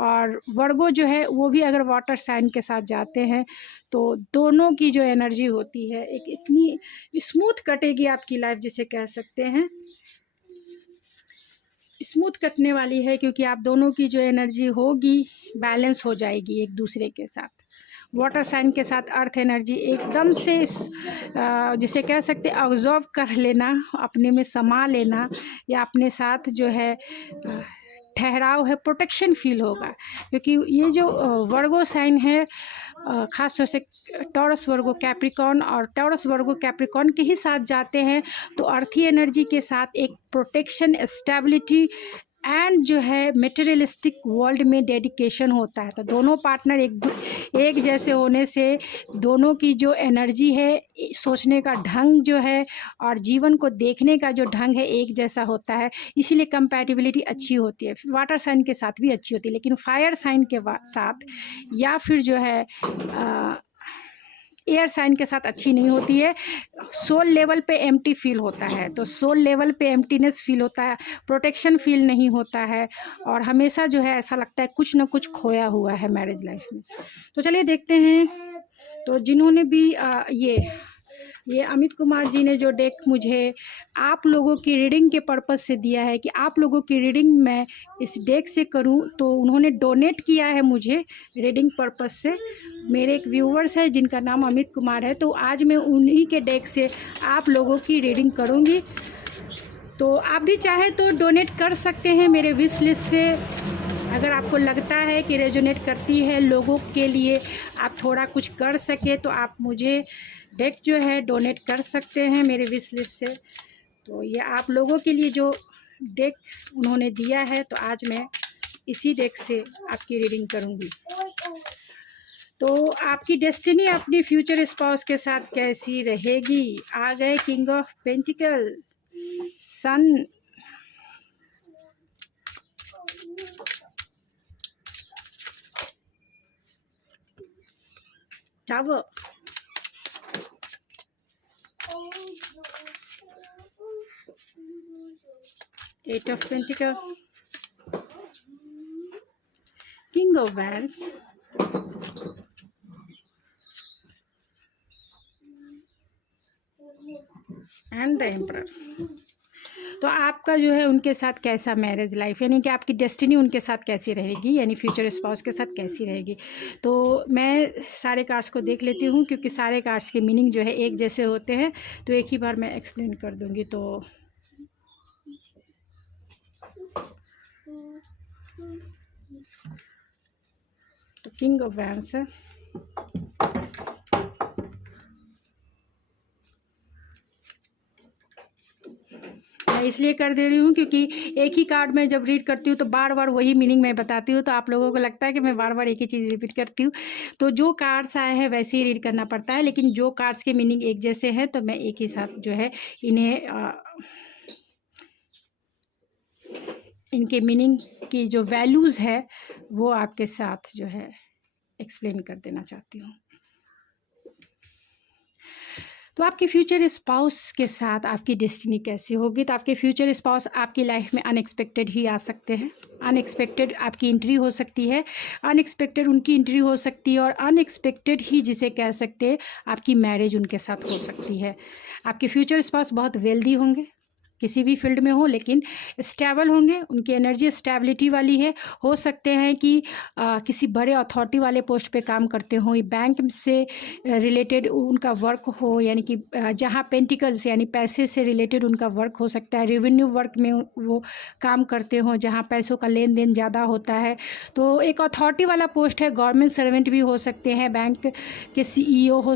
और वर्गो जो है वो भी अगर वाटर साइन के साथ जाते हैं तो दोनों की जो एनर्जी होती है एक इतनी स्मूथ कटेगी आपकी लाइफ, जिसे कह सकते हैं स्मूथ कटने वाली है, क्योंकि आप दोनों की जो एनर्जी होगी बैलेंस हो जाएगी एक दूसरे के साथ। वाटर साइन के साथ अर्थ एनर्जी एकदम से जिसे कह सकते हैं ऑब्जर्व कर लेना, अपने में समा लेना, या अपने साथ जो है ठहराव है, प्रोटेक्शन फील होगा। क्योंकि ये जो वर्गो साइन है, ख़ास तौर से टॉरस, वर्गो, कैप्रिकॉर्न, और टॉरस, वर्गो, कैप्रिकॉर्न के ही साथ जाते हैं तो अर्थी एनर्जी के साथ एक प्रोटेक्शन, स्टेबिलिटी एंड जो है मटेरियलिस्टिक वर्ल्ड में डेडिकेशन होता है। तो दोनों पार्टनर एक जैसे होने से दोनों की जो एनर्जी है, सोचने का ढंग जो है और जीवन को देखने का जो ढंग है एक जैसा होता है, इसीलिए कंपैटिबिलिटी अच्छी होती है। वाटर साइन के साथ भी अच्छी होती है, लेकिन फायर साइन के साथ या फिर जो है एयर साइन के साथ अच्छी नहीं होती है। सोल लेवल पे एम्प्टी फील होता है, तो सोल लेवल पे एम्प्टीनेस फील होता है, प्रोटेक्शन फील नहीं होता है, और हमेशा जो है ऐसा लगता है कुछ ना कुछ खोया हुआ है मैरिज लाइफ में। तो चलिए देखते हैं। तो जिन्होंने भी ये अमित कुमार जी ने जो डेक मुझे आप लोगों की रीडिंग के पर्पज़ से दिया है कि आप लोगों की रीडिंग मैं इस डेक से करूं, तो उन्होंने डोनेट किया है मुझे रीडिंग पर्पज़ से। मेरे एक व्यूवर्स है जिनका नाम अमित कुमार है, तो आज मैं उन्हीं के डेक से आप लोगों की रीडिंग करूंगी। तो आप भी चाहे तो डोनेट कर सकते हैं मेरे विश लिस्ट से। अगर आपको लगता है कि रेजोनेट करती है लोगों के लिए, आप थोड़ा कुछ कर सके, तो आप मुझे डेक जो है डोनेट कर सकते हैं मेरे विश लिस्ट से। तो ये आप लोगों के लिए जो डेक उन्होंने दिया है, तो आज मैं इसी डेक से आपकी रीडिंग करूँगी। तो आपकी डेस्टिनी अपनी फ्यूचर स्पाउस के साथ कैसी रहेगी? आ गए king of pentacle, sun, tower, 8 of Pentacles, King of Wands, and the emperor. तो आपका जो है उनके साथ कैसा मैरिज लाइफ, यानी कि आपकी डेस्टिनी उनके साथ कैसी रहेगी, यानी फ्यूचर स्पाउस के साथ कैसी रहेगी। तो मैं सारे कार्ड्स को देख लेती हूँ, क्योंकि सारे कार्ड्स के मीनिंग जो है एक जैसे होते हैं, तो एक ही बार मैं एक्सप्लेन कर दूँगी। तो किंग ऑफ वैंड्स है, इसलिए कर दे रही हूँ क्योंकि एक ही कार्ड में जब रीड करती हूँ तो बार बार वही मीनिंग मैं बताती हूँ, तो आप लोगों को लगता है कि मैं बार बार एक ही चीज़ रिपीट करती हूँ। तो जो कार्ड्स आए हैं वैसे ही रीड करना पड़ता है, लेकिन जो कार्ड्स के मीनिंग एक जैसे हैं तो मैं एक ही साथ जो है इन्हें इनके मीनिंग की जो वैल्यूज़ है वो आपके साथ जो है एक्सप्लेन कर देना चाहती हूँ। तो आपके फ्यूचर स्पाउस के साथ आपकी डेस्टिनी कैसी होगी? तो आपके फ्यूचर स्पाउस आपकी लाइफ में अनएक्सपेक्टेड ही आ सकते हैं। अनएक्सपेक्टेड आपकी एंट्री हो सकती है, अनएक्सपेक्टेड उनकी एंट्री हो सकती है, और अनएक्सपेक्टेड ही जिसे कह सकते हैं आपकी मैरिज उनके साथ हो सकती है। आपके फ्यूचर स्पाउस बहुत वेल्दी होंगे, किसी भी फील्ड में हो, लेकिन स्टेबल होंगे, उनकी एनर्जी स्टेबिलिटी वाली है। हो सकते हैं कि किसी बड़े अथॉरिटी वाले पोस्ट पे काम करते हों, बैंक से रिलेटेड उनका वर्क हो, यानी कि जहाँ पेंटिकल्स यानी पैसे से रिलेटेड उनका वर्क हो सकता है। रेवेन्यू वर्क में वो काम करते हों जहाँ पैसों का लेन देन ज़्यादा होता है, तो एक अथॉरिटी वाला पोस्ट है। गवर्नमेंट सर्वेंट भी हो सकते हैं, बैंक के CEO हो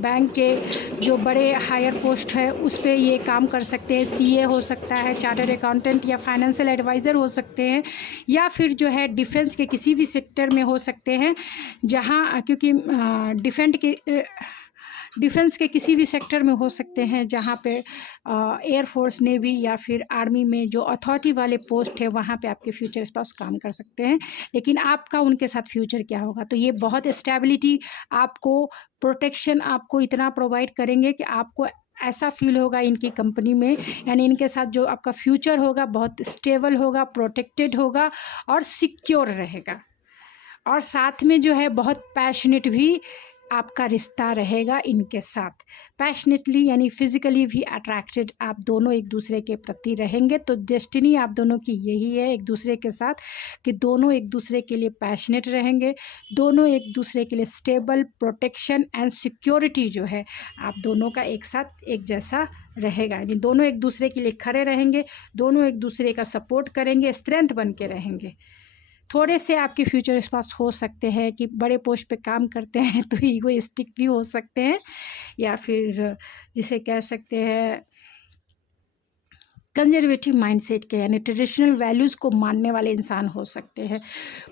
बैंक के जो बड़े हायर पोस्ट है उस पर ये काम कर सकते हैं। CA हो सकता है, चार्टर्ड अकाउंटेंट या फाइनेंशियल एडवाइज़र हो सकते हैं, या फिर जो है डिफेंस के किसी भी सेक्टर में हो सकते हैं जहां, क्योंकि डिफेंस के किसी भी सेक्टर में हो सकते हैं जहां पे एयरफोर्स, नेवी या फिर आर्मी में जो अथॉरिटी वाले पोस्ट है वहां पे आपके फ्यूचर स्पाउस काम कर सकते हैं। लेकिन आपका उनके साथ फ्यूचर क्या होगा? तो ये बहुत स्टेबिलिटी, आपको प्रोटेक्शन आपको इतना प्रोवाइड करेंगे कि आपको ऐसा फील होगा इनकी कंपनी में, यानी इनके साथ जो आपका फ्यूचर होगा बहुत स्टेबल होगा, प्रोटेक्टेड होगा और सिक्योर रहेगा। और साथ में जो है बहुत पैशनेट भी आपका रिश्ता रहेगा इनके साथ। पैशनेटली यानी फिज़िकली भी अट्रैक्टेड आप दोनों एक दूसरे के प्रति रहेंगे। तो डेस्टिनी आप दोनों की यही है एक दूसरे के साथ, कि दोनों एक दूसरे के लिए पैशनेट रहेंगे, दोनों एक दूसरे के लिए स्टेबल, प्रोटेक्शन एंड सिक्योरिटी जो है आप दोनों का एक साथ एक जैसा रहेगा। यानी दोनों एक दूसरे के लिए खड़े रहेंगे, दोनों एक दूसरे का सपोर्ट करेंगे, स्ट्रेंथ बन के रहेंगे। थोड़े से आपके फ्यूचर स्पाउस हो सकते हैं कि बड़े पोस्ट पे काम करते हैं तो ईगोइस्टिक भी हो सकते हैं, या फिर जिसे कह सकते हैं कंजर्वेटिव माइंडसेट के, यानी ट्रेडिशनल वैल्यूज़ को मानने वाले इंसान हो सकते हैं।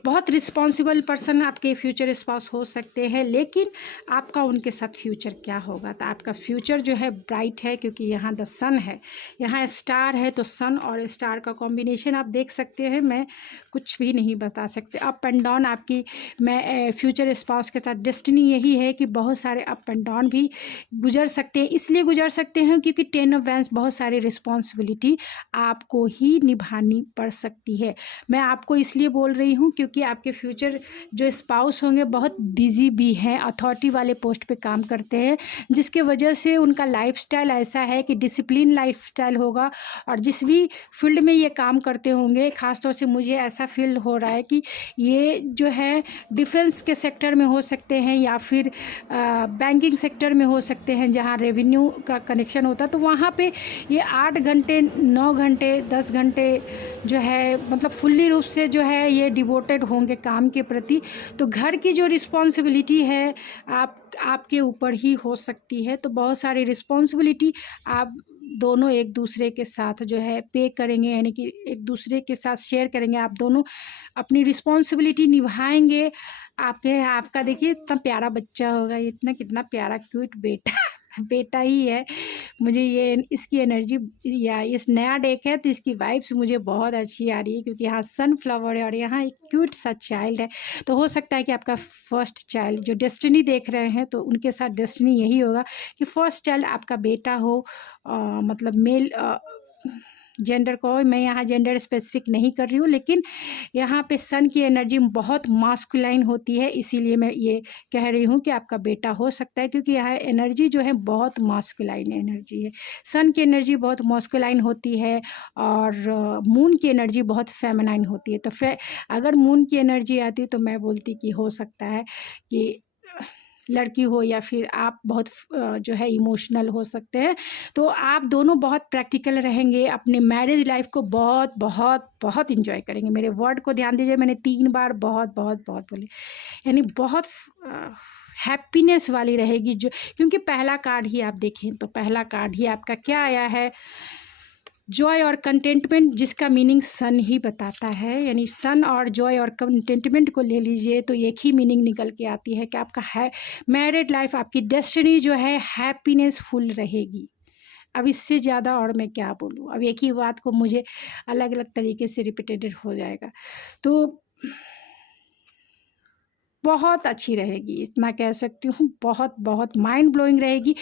बहुत रिस्पॉन्सिबल पर्सन आपके फ्यूचर स्पाउस हो सकते हैं। लेकिन आपका उनके साथ फ्यूचर क्या होगा? तो आपका फ्यूचर जो है ब्राइट है, क्योंकि यहाँ द सन है, यहाँ स्टार है, तो सन और स्टार का कॉम्बिनेशन आप देख सकते हैं। मैं कुछ भी नहीं बता सकते। अप एंड डाउन आपकी मैं फ्यूचर स्पाउस के साथ डेस्टिनी यही है कि बहुत सारे अप एंड डाउन भी गुजर सकते हैं। इसलिए गुजर सकते हैं क्योंकि 10 ऑफ वैंड्स बहुत सारी रिस्पॉन्सिबिलिटी आपको ही निभानी पड़ सकती है। मैं आपको इसलिए बोल रही हूँ क्योंकि आपके फ्यूचर जो स्पाउस होंगे बहुत बिजी भी हैं, अथॉरिटी वाले पोस्ट पे काम करते हैं, जिसके वजह से उनका लाइफस्टाइल ऐसा है कि डिसिप्लिन लाइफस्टाइल होगा। और जिस भी फील्ड में ये काम करते होंगे, ख़ासतौर से मुझे ऐसा फील हो रहा है कि ये जो है डिफेंस के सेक्टर में हो सकते हैं, या फिर बैंकिंग सेक्टर में हो सकते हैं जहाँ रेवेन्यू का कनेक्शन होता है। तो वहाँ पे ये 8 घंटे 9 घंटे 10 घंटे जो है मतलब फुल्ली रूप से जो है ये डिवोटेड होंगे काम के प्रति। तो घर की जो रिस्पॉन्सिबिलिटी है आपके ऊपर ही हो सकती है। तो बहुत सारी रिस्पॉन्सिबिलिटी आप दोनों एक दूसरे के साथ जो है पे करेंगे, यानी कि एक दूसरे के साथ शेयर करेंगे। आप दोनों अपनी रिस्पॉन्सिबिलिटी निभाएंगे। आपका देखिए इतना प्यारा बच्चा होगा, इतना कितना प्यारा क्यूट बेटा ही है। मुझे ये इसकी एनर्जी या इस नया डेक है तो इसकी वाइब्स मुझे बहुत अच्छी आ रही है, क्योंकि यहाँ सनफ्लावर है और यहाँ एक क्यूट सा चाइल्ड है। तो हो सकता है कि आपका फर्स्ट चाइल्ड जो डेस्टिनी देख रहे हैं तो उनके साथ डेस्टिनी यही होगा कि फर्स्ट चाइल्ड आपका बेटा हो, मतलब मेल जेंडर को मैं यहाँ जेंडर स्पेसिफिक नहीं कर रही हूँ, लेकिन यहाँ पे सन की एनर्जी बहुत मास्कुलाइन होती है, इसीलिए मैं ये कह रही हूँ कि आपका बेटा हो सकता है, क्योंकि यहाँ एनर्जी जो है बहुत मास्कुलाइन एनर्जी है। सन की एनर्जी बहुत मास्कुलाइन होती है और मून की एनर्जी बहुत फेमिनाइन होती है। तो अगर मून की एनर्जी आती है तो मैं बोलती कि हो सकता है कि लड़की हो या फिर आप बहुत जो है इमोशनल हो सकते हैं। तो आप दोनों बहुत प्रैक्टिकल रहेंगे, अपने मैरिज लाइफ को बहुत बहुत बहुत इंजॉय करेंगे। मेरे वर्ड को ध्यान दीजिए, मैंने 3 बार बहुत बहुत बहुत बोले, यानी बहुत हैप्पीनेस वाली रहेगी। जो क्योंकि पहला कार्ड ही आप देखें तो पहला कार्ड ही आपका क्या आया है, जॉय और कंटेंटमेंट, जिसका मीनिंग सन ही बताता है, यानी सन और जॉय और कंटेंटमेंट को ले लीजिए तो एक ही मीनिंग निकल के आती है कि आपका है मैरिड लाइफ, आपकी डेस्टिनी जो है हैप्पीनेस फुल रहेगी। अब इससे ज़्यादा और मैं क्या बोलूँ, अब एक ही बात को मुझे अलग अलग तरीके से रिपीटेड हो जाएगा। तो बहुत अच्छी रहेगी, इतना कह सकती हूँ, बहुत बहुत माइंड ब्लोइंग रहेगी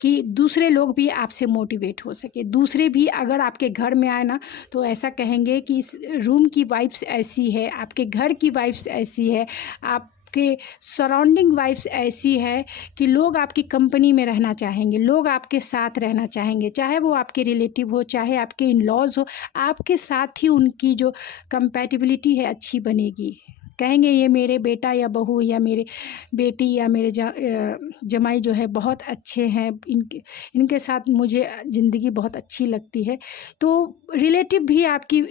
कि दूसरे लोग भी आपसे मोटिवेट हो सके। दूसरे भी अगर आपके घर में आए ना तो ऐसा कहेंगे कि इस रूम की वाइब्स ऐसी है, आपके घर की वाइब्स ऐसी है, आपके सराउंडिंग वाइब्स ऐसी है कि लोग आपकी कंपनी में रहना चाहेंगे, लोग आपके साथ रहना चाहेंगे, चाहे वो आपके रिलेटिव हो, चाहे आपके इन लॉज हो, आपके साथ ही उनकी जो कंपैटिबिलिटी है अच्छी बनेगी। कहेंगे ये मेरे बेटा या बहू या मेरे बेटी या मेरे जमाई जो है बहुत अच्छे हैं, इनके साथ मुझे ज़िंदगी बहुत अच्छी लगती है। तो रिलेटिव भी आपकी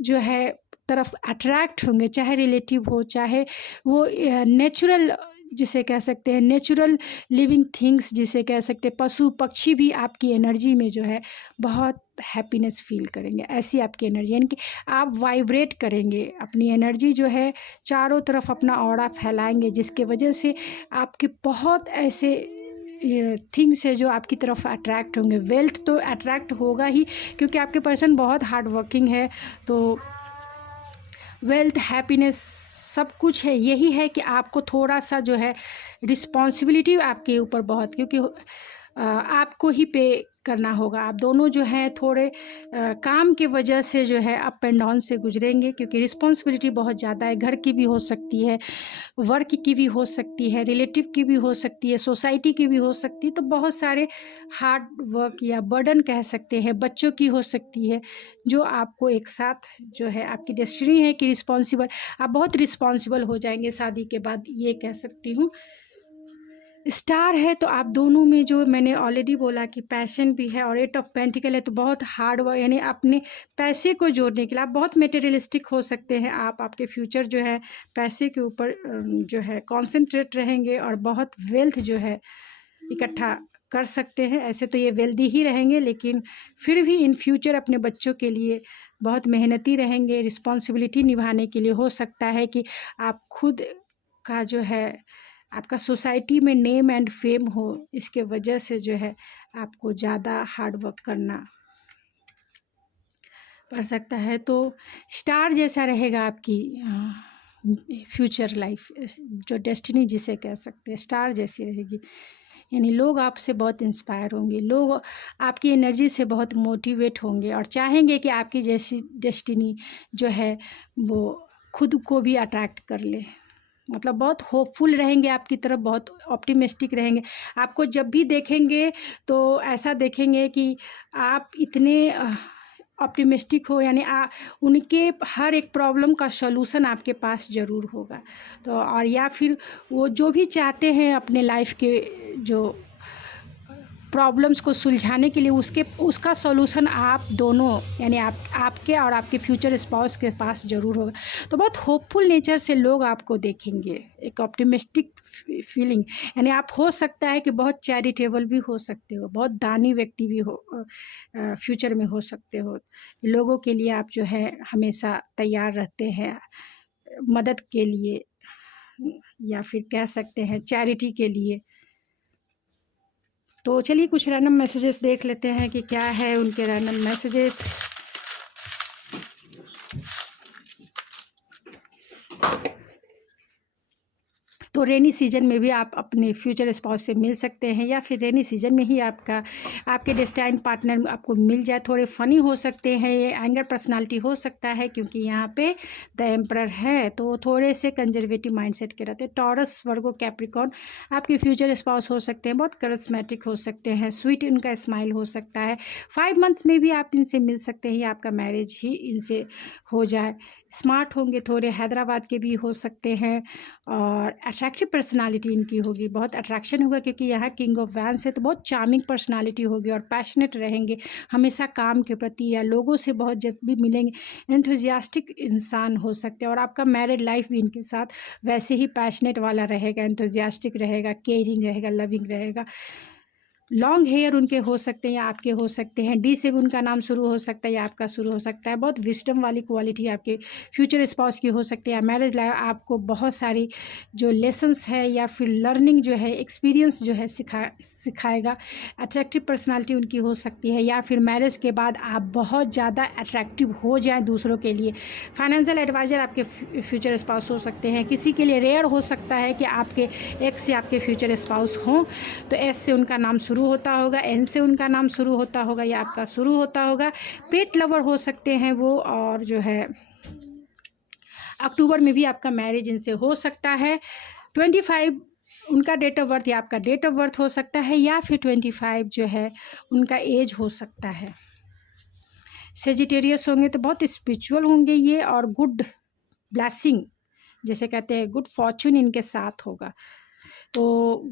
जो है तरफ अट्रैक्ट होंगे, चाहे रिलेटिव हो, चाहे वो नेचुरल जिसे कह सकते हैं, नेचुरल लिविंग थिंग्स जिसे कह सकते हैं, पशु पक्षी भी आपकी एनर्जी में जो है बहुत हैप्पीनेस फील करेंगे। ऐसी आपकी एनर्जी, यानी कि आप वाइब्रेट करेंगे, अपनी एनर्जी जो है चारों तरफ अपना ऑरा फैलाएंगे, जिसके वजह से आपके बहुत ऐसे थिंग्स है जो आपकी तरफ अट्रैक्ट होंगे। वेल्थ तो अट्रैक्ट होगा ही, क्योंकि आपके पर्सन बहुत हार्ड वर्किंग है, तो वेल्थ, हैप्पीनेस सब कुछ है। यही है कि आपको थोड़ा सा जो है रिस्पॉन्सिबिलिटी आपके ऊपर बहुत, क्योंकि आपको ही पे करना होगा। आप दोनों जो है थोड़े काम के वजह से जो है अप एंड डाउन से गुजरेंगे, क्योंकि रिस्पॉन्सिबिलिटी बहुत ज़्यादा है। घर की भी हो सकती है, वर्क की भी हो सकती है, रिलेटिव की भी हो सकती है, सोसाइटी की भी हो सकती है। तो बहुत सारे हार्ड वर्क या बर्डन कह सकते हैं, बच्चों की हो सकती है, जो आपको एक साथ जो है आपकी डेस्टिनी है कि रिस्पॉन्सिबल, आप बहुत रिस्पॉन्सिबल हो जाएंगे शादी के बाद, ये कह सकती हूँ। स्टार है तो आप दोनों में जो मैंने ऑलरेडी बोला कि पैशन भी है, और 8 ऑफ पेंटिकल है तो बहुत हार्ड वर्क, यानी अपने पैसे को जोड़ने के लिए आप बहुत मटेरियलिस्टिक हो सकते हैं। आप आपके फ्यूचर जो है पैसे के ऊपर जो है कॉन्सेंट्रेट रहेंगे, और बहुत वेल्थ जो है इकट्ठा कर सकते हैं। ऐसे तो ये वेल्दी ही रहेंगे, लेकिन फिर भी इन फ्यूचर अपने बच्चों के लिए बहुत मेहनती रहेंगे, रिस्पॉन्सिबिलिटी निभाने के लिए। हो सकता है कि आप खुद का जो है आपका सोसाइटी में नेम एंड फेम हो, इसके वजह से जो है आपको ज़्यादा हार्ड वर्क करना पड़ सकता है। तो स्टार जैसा रहेगा आपकी फ्यूचर लाइफ, जो डेस्टिनी जिसे कह सकते हैं, स्टार जैसी रहेगी। यानी लोग आपसे बहुत इंस्पायर होंगे, लोग आपकी एनर्जी से बहुत मोटिवेट होंगे और चाहेंगे कि आपकी जैसी डेस्टिनी जो है वो खुद को भी अट्रैक्ट कर ले। मतलब बहुत होपफुल रहेंगे आपकी तरफ, बहुत ऑप्टिमिस्टिक रहेंगे। आपको जब भी देखेंगे तो ऐसा देखेंगे कि आप इतने ऑप्टिमिस्टिक हो, यानी उनके हर एक प्रॉब्लम का सॉल्यूशन आपके पास ज़रूर होगा। तो और या फिर वो जो भी चाहते हैं अपने लाइफ के जो प्रॉब्लम्स को सुलझाने के लिए, उसका सॉल्यूशन आप दोनों, यानी आपके और आपके फ्यूचर स्पाउस के पास ज़रूर होगा। तो बहुत होपफुल नेचर से लोग आपको देखेंगे, एक ऑप्टिमिस्टिक फीलिंग, यानी आप हो सकता है कि बहुत चैरिटेबल भी हो सकते हो, बहुत दानी व्यक्ति भी हो फ्यूचर में हो सकते हो। लोगों के लिए आप जो है हमेशा तैयार रहते हैं मदद के लिए, या फिर कह सकते हैं चैरिटी के लिए। तो चलिए कुछ रैंडम मैसेजेस देख लेते हैं कि क्या है उनके रैंडम मैसेजेस। तो रेनी सीजन में भी आप अपने फ्यूचर स्पाउस से मिल सकते हैं, या फिर रेनी सीजन में ही आपके डेस्टाइन पार्टनर आपको मिल जाए। थोड़े फ़नी हो सकते हैं, ये एंगर पर्सनालिटी हो सकता है, क्योंकि यहाँ पे द एम्परर है, तो थोड़े से कंजर्वेटिव माइंडसेट के रहते हैं। टॉरस, वर्गो, कैप्रिकॉर्न आपके फ्यूचर स्पाउस हो सकते हैं, बहुत करिस्मेटिक हो सकते हैं, स्वीट उनका स्माइल हो सकता है। 5 मंथ्स में भी आप इनसे मिल सकते हैं, या आपका मैरिज ही इनसे हो जाए। स्मार्ट होंगे, थोड़े हैदराबाद के भी हो सकते हैं, और अट्रैक्टिव पर्सनालिटी इनकी होगी, बहुत अट्रैक्शन होगा, क्योंकि यहाँ किंग ऑफ वैंस है, तो बहुत चार्मिंग पर्सनालिटी होगी, और पैशनेट रहेंगे हमेशा काम के प्रति, या लोगों से बहुत जब भी मिलेंगे एंथुजियास्टिक इंसान हो सकते हैं। और आपका मैरिड लाइफ भी इनके साथ वैसे ही पैशनेट वाला रहेगा, एंथुजियास्टिक रहेगा, केयरिंग रहेगा, लविंग रहेगा। लॉन्ग हेयर उनके हो सकते हैं या आपके हो सकते हैं। डी से भी उनका नाम शुरू हो सकता है या आपका शुरू हो सकता है। बहुत विजडम वाली क्वालिटी आपके फ्यूचर स्पाउस की हो सकती है। मैरिज लाइफ आपको बहुत सारी जो लेसन्स है या फिर लर्निंग जो है, एक्सपीरियंस जो है सिखाएगा। अट्रैक्टिव पर्सनालिटी उनकी हो सकती है या फिर मैरिज के बाद आप बहुत ज़्यादा अट्रैक्टिव हो जाएँ दूसरों के लिए। फाइनेंशियल एडवाइज़र आपके फ्यूचर स्पाउस हो सकते हैं। किसी के लिए रेयर हो सकता है कि आपके एक्स से आपके फ्यूचर स्पाउस हों, तो एस से उनका नाम शुरू होता होगा, एन से उनका नाम शुरू होता होगा या आपका शुरू होता होगा। पेट लवर हो सकते हैं वो, और जो है अक्टूबर में भी आपका मैरिज इनसे हो सकता है। 25 उनका डेट ऑफ बर्थ या आपका डेट ऑफ बर्थ हो सकता है, या फिर 25 जो है उनका एज हो सकता है। सेजिटेरियस होंगे तो बहुत स्पिरिचुअल होंगे ये, और गुड ब्लेसिंग जैसे कहते हैं गुड फॉर्चून इनके साथ होगा। तो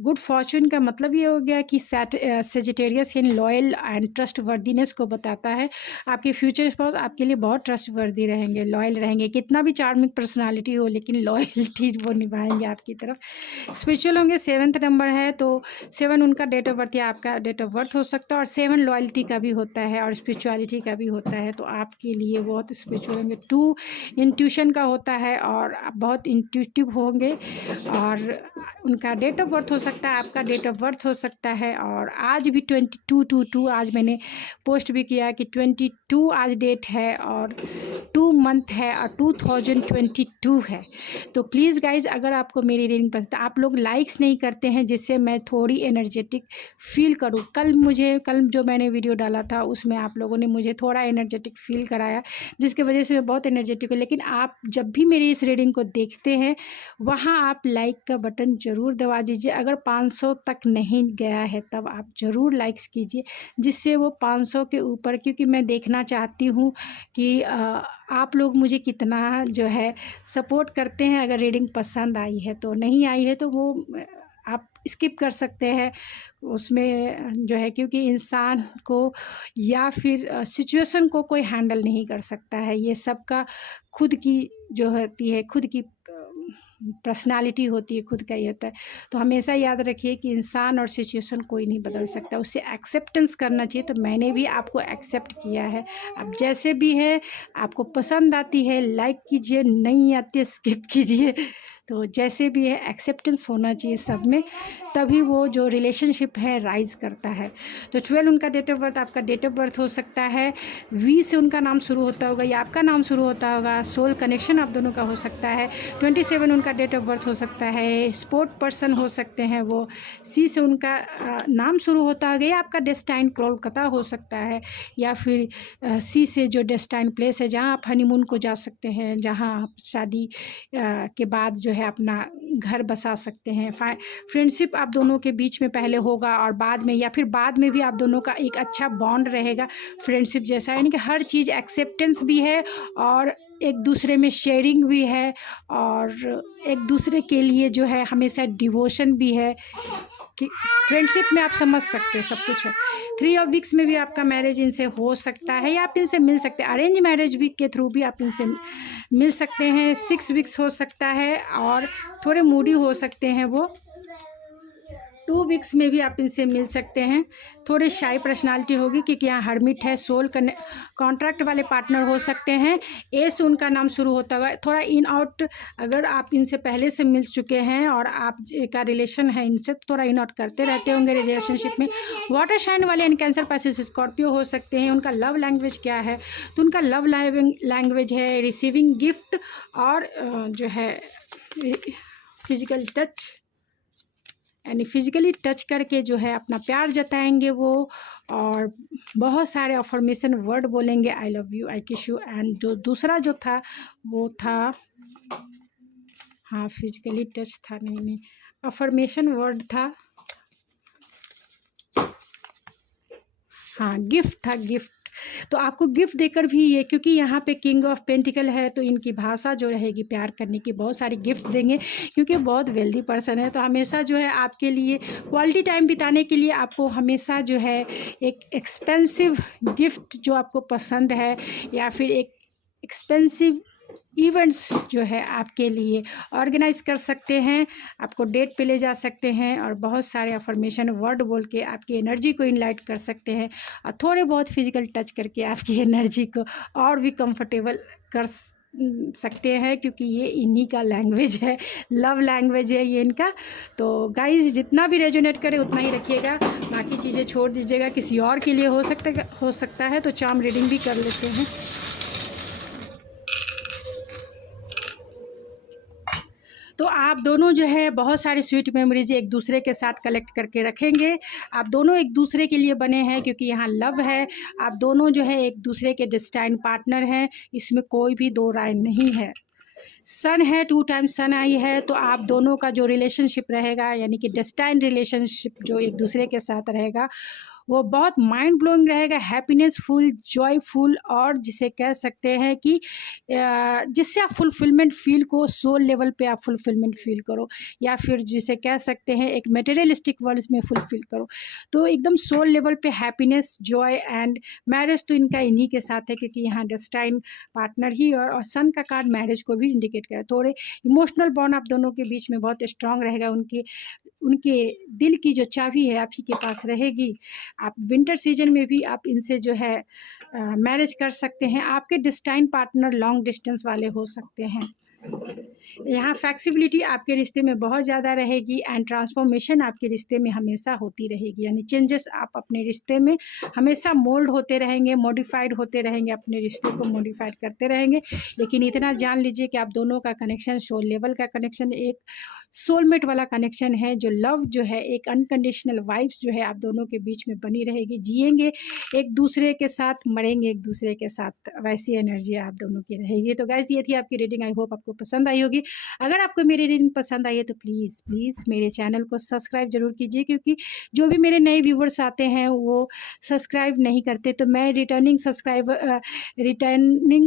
गुड फॉर्चून का मतलब ये हो गया कि सेजिटेरियस यानी लॉयल एंड ट्रस्ट वर्दीनेस को बताता है। आपके फ्यूचर स्पाउस आपके लिए बहुत ट्रस्ट वर्दी रहेंगे, लॉयल रहेंगे। कितना भी चार्मिंग पर्सनालिटी हो, लेकिन लॉयल्टी वो निभाएंगे आपकी तरफ। स्पिरिचुअल होंगे, 7th नंबर है, तो 7 उनका डेट ऑफ बर्थ या आपका डेट ऑफ बर्थ हो सकता है, और 7 लॉयल्टी का भी होता है और स्पिरिचुअलिटी का भी होता है, तो आपके लिए बहुत स्पिरिचुअल होंगे। 2 इंट्यूशन का होता है और आप बहुत इंट्यूटिव होंगे, और उनका डेट ऑफ बर्थ हो सकता है, आपका डेट ऑफ बर्थ हो सकता है। और आज भी 22/2 आज मैंने पोस्ट भी किया कि 22 आज डेट है, और 2 मंथ है, और 2022 है। तो प्लीज़ गाइज, अगर आपको मेरी रीडिंग पसंद, आप लोग लाइक्स नहीं करते हैं जिससे मैं थोड़ी एनर्जेटिक फील करूँ। कल जो मैंने वीडियो डाला था उसमें आप लोगों ने मुझे थोड़ा एनर्जेटिक फील कराया, जिसकी वजह से मैं बहुत एनर्जेटिक हूँ। लेकिन आप जब भी मेरी इस रीडिंग को देखते हैं, वहाँ आप लाइक का बटन ज़रूर दबा दीजिए। अगर 500 तक नहीं गया है तब आप ज़रूर लाइक्स कीजिए, जिससे वो 500 के ऊपर, क्योंकि मैं देखना चाहती हूँ कि आप लोग मुझे कितना जो है सपोर्ट करते हैं। अगर रीडिंग पसंद आई है तो, नहीं आई है तो वो आप स्किप कर सकते हैं उसमें जो है, क्योंकि इंसान को या फिर सिचुएशन को कोई हैंडल नहीं कर सकता है। ये सबका खुद की जो होती है, खुद की पर्सनालिटी होती है, खुद का ही होता है। तो हमेशा याद रखिए कि इंसान और सिचुएशन कोई नहीं बदल सकता, उसे एक्सेप्टेंस करना चाहिए। तो मैंने भी आपको एक्सेप्ट किया है, आप जैसे भी है। आपको पसंद आती है लाइक कीजिए, नहीं आती है स्किप कीजिए। तो जैसे भी है एक्सेप्टेंस होना चाहिए सब में, तभी वो जो रिलेशनशिप है राइज करता है। तो 12 उनका डेट ऑफ बर्थ, आपका डेट ऑफ बर्थ हो सकता है। वी से उनका नाम शुरू होता होगा या आपका नाम शुरू होता होगा। सोल कनेक्शन आप दोनों का हो सकता है। 27 उनका डेट ऑफ बर्थ हो सकता है। स्पोर्ट पर्सन हो सकते हैं वो। सी से उनका नाम शुरू होता होगा या आपका डेस्टाइन कोलकाता हो सकता है, या फिर सी से जो डेस्टाइन प्लेस है जहाँ आप हनीमून को जा सकते हैं, जहाँ आप शादी के बाद जो है अपना घर बसा सकते हैं। फ्रेंडशिप आप दोनों के बीच में पहले होगा और बाद में, या फिर बाद में भी आप दोनों का एक अच्छा बॉन्ड रहेगा फ्रेंडशिप जैसा, यानी कि हर चीज़ एक्सेप्टेंस भी है और एक दूसरे में शेयरिंग भी है, और एक दूसरे के लिए जो है हमेशा डिवोशन भी है। कि फ्रेंडशिप में आप समझ सकते हो सब कुछ है। 3 ऑफ वीक्स में भी आपका मैरिज इनसे हो सकता है या आप इनसे मिल सकते हैं। अरेंज मैरिज भी के थ्रू भी आप इनसे मिल सकते हैं। 6 वीक्स हो सकता है, और थोड़े मूडी हो सकते हैं वो। 2 वीक्स में भी आप इनसे मिल सकते हैं। थोड़े शाई पर्सनालिटी होगी क्योंकि यहाँ हर्मिट है। सोल कॉन्ट्रैक्ट वाले पार्टनर हो सकते हैं। ए से उनका नाम शुरू होता होगा। थोड़ा इन आउट, अगर आप इनसे पहले से मिल चुके हैं और आप का रिलेशन है इनसे, तो थोड़ा इन आउट करते रहते होंगे रिलेशनशिप में। वाटर साइन वाले इन कैंसर, पैसिस, स्कॉर्पियो हो सकते हैं। उनका लव लैंग्वेज क्या है, तो उनका लव लैंग्वेज है रिसीविंग गिफ्ट, और जो है फिजिकल टच, यानी फिजिकली टच करके जो है अपना प्यार जताएंगे वो, और बहुत सारे अफर्मेशन वर्ड बोलेंगे, आई लव यू, आई किस यू। एंड जो दूसरा जो था वो था, हाँ फिजिकली टच था, नहीं अफर्मेशन वर्ड था, हाँ गिफ्ट था, गिफ्ट। तो आपको गिफ्ट देकर भी ये, क्योंकि यहाँ पे किंग ऑफ पेंटिकल है, तो इनकी भाषा जो रहेगी प्यार करने की, बहुत सारी गिफ्ट देंगे क्योंकि बहुत वेल्दी पर्सन है। तो हमेशा जो है आपके लिए क्वालिटी टाइम बिताने के लिए आपको हमेशा जो है एक एक्सपेंसिव गिफ्ट जो आपको पसंद है, या फिर एक एक्सपेंसिव इवेंट्स जो है आपके लिए ऑर्गेनाइज कर सकते हैं, आपको डेट पे ले जा सकते हैं और बहुत सारे अफर्मेशन वर्ड बोल के आपकी एनर्जी को इनलाइट कर सकते हैं और थोड़े बहुत फिजिकल टच करके आपकी एनर्जी को और भी कंफर्टेबल कर सकते हैं, क्योंकि ये इन्हीं का लैंग्वेज है, लव लैंग्वेज है ये इनका। तो गाइस जितना भी रेजोनेट करे उतना ही रखिएगा, बाकी चीज़ें छोड़ दीजिएगा। किसी और के लिए हो सकता है तो चार्म रीडिंग भी कर लेते हैं। तो आप दोनों जो है बहुत सारी स्वीट मेमोरीज एक दूसरे के साथ कलेक्ट करके रखेंगे। आप दोनों एक दूसरे के लिए बने हैं, क्योंकि यहाँ लव है। आप दोनों जो है एक दूसरे के डेस्टाइन पार्टनर हैं, इसमें कोई भी दो राय नहीं है। सन है, 2 टाइम्स सन आई है, तो आप दोनों का जो रिलेशनशिप रहेगा, यानी कि डेस्टाइन रिलेशनशिप जो एक दूसरे के साथ रहेगा, वो बहुत माइंड ब्लोइंग रहेगा, हैप्पीनेसफुल, जॉयफुल, और जिसे कह सकते हैं कि जिससे आप फुलफिलमेंट फील को सोल लेवल पे आप फुलफिलमेंट फील करो, या फिर जिसे कह सकते हैं एक मटेरियलिस्टिक वर्ल्ड में फुलफिल करो। तो एकदम सोल लेवल पे हैप्पीनेस, जॉय एंड मैरिज तो इनका इन्हीं के साथ है, क्योंकि यहाँ डेस्टाइन पार्टनर ही और सन का कार्ड मैरिज को भी इंडिकेट करे। थोड़े इमोशनल बॉन्ड आप दोनों के बीच में बहुत स्ट्रांग रहेगा। उनके दिल की जो चाबी है आप ही के पास रहेगी। आप विंटर सीजन में भी आप इनसे जो है मैरिज कर सकते हैं। आपके डेस्टाइन पार्टनर लॉन्ग डिस्टेंस वाले हो सकते हैं। यहाँ फ्लेक्सिबिलिटी आपके रिश्ते में बहुत ज़्यादा रहेगी एंड ट्रांसफॉर्मेशन आपके रिश्ते में हमेशा होती रहेगी, यानी चेंजेस आप अपने रिश्ते में हमेशा मोल्ड होते रहेंगे, मॉडिफाइड होते रहेंगे, अपने रिश्ते को मॉडिफाइड करते रहेंगे। लेकिन इतना जान लीजिए कि आप दोनों का कनेक्शन सोल लेवल का कनेक्शन, एक सोलमेट वाला कनेक्शन है। जो लव जो है, एक अनकंडीशनल वाइब्स जो है आप दोनों के बीच में बनी रहेगी। जिएंगे एक दूसरे के साथ, मरेंगे एक दूसरे के साथ, वैसी एनर्जी आप दोनों की रहेगी। तो गाइस ये थी आपकी रीडिंग, आई होप आपको पसंद आई होगी। अगर आपको मेरी रीडिंग पसंद आई है तो प्लीज़ प्लीज़ मेरे चैनल को सब्सक्राइब ज़रूर कीजिए, क्योंकि जो भी मेरे नए व्यूवर्स आते हैं वो सब्सक्राइब नहीं करते। तो मैं रिटर्निंग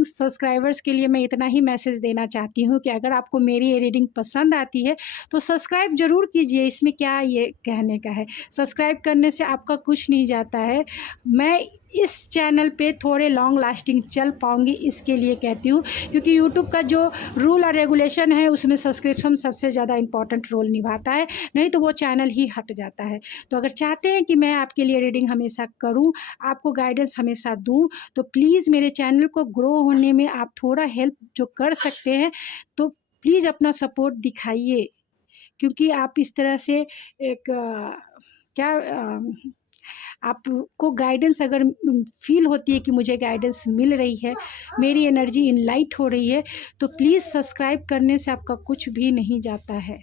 सब्सक्राइबर्स के लिए मैं इतना ही मैसेज देना चाहती हूँ कि अगर आपको मेरी ये रीडिंग पसंद आती है तो सब्सक्राइब ज़रूर कीजिए। इसमें क्या ये कहने का है, सब्सक्राइब करने से आपका कुछ नहीं जाता है। मैं इस चैनल पे थोड़े लॉन्ग लास्टिंग चल पाऊँगी इसके लिए कहती हूँ, क्योंकि यूट्यूब का जो रूल और रेगुलेशन है उसमें सब्सक्रिप्शन सबसे ज़्यादा इंपॉर्टेंट रोल निभाता है, नहीं तो वो चैनल ही हट जाता है। तो अगर चाहते हैं कि मैं आपके लिए रीडिंग हमेशा करूँ, आपको गाइडेंस हमेशा दूँ, तो प्लीज़ मेरे चैनल को ग्रो होने में आप थोड़ा हेल्प जो कर सकते हैं तो प्लीज़ अपना सपोर्ट दिखाइए। क्योंकि आप इस तरह से एक आपको गाइडेंस अगर फील होती है कि मुझे गाइडेंस मिल रही है, मेरी एनर्जी इनलाइट हो रही है, तो प्लीज़ सब्सक्राइब करने से आपका कुछ भी नहीं जाता है।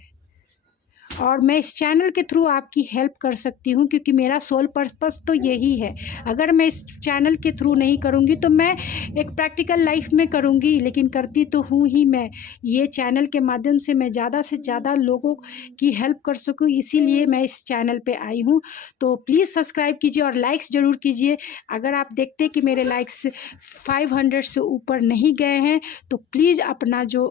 और मैं इस चैनल के थ्रू आपकी हेल्प कर सकती हूँ, क्योंकि मेरा सोल पर्पस तो यही है। अगर मैं इस चैनल के थ्रू नहीं करूँगी तो मैं एक प्रैक्टिकल लाइफ में करूँगी, लेकिन करती तो हूँ ही मैं। ये चैनल के माध्यम से मैं ज़्यादा से ज़्यादा लोगों की हेल्प कर सकूँ, इसीलिए मैं इस चैनल पे आई हूँ। तो प्लीज़ सब्सक्राइब कीजिए और लाइक्स ज़रूर कीजिए। अगर आप देखते कि मेरे लाइक्स 500 से ऊपर नहीं गए हैं तो प्लीज़ अपना जो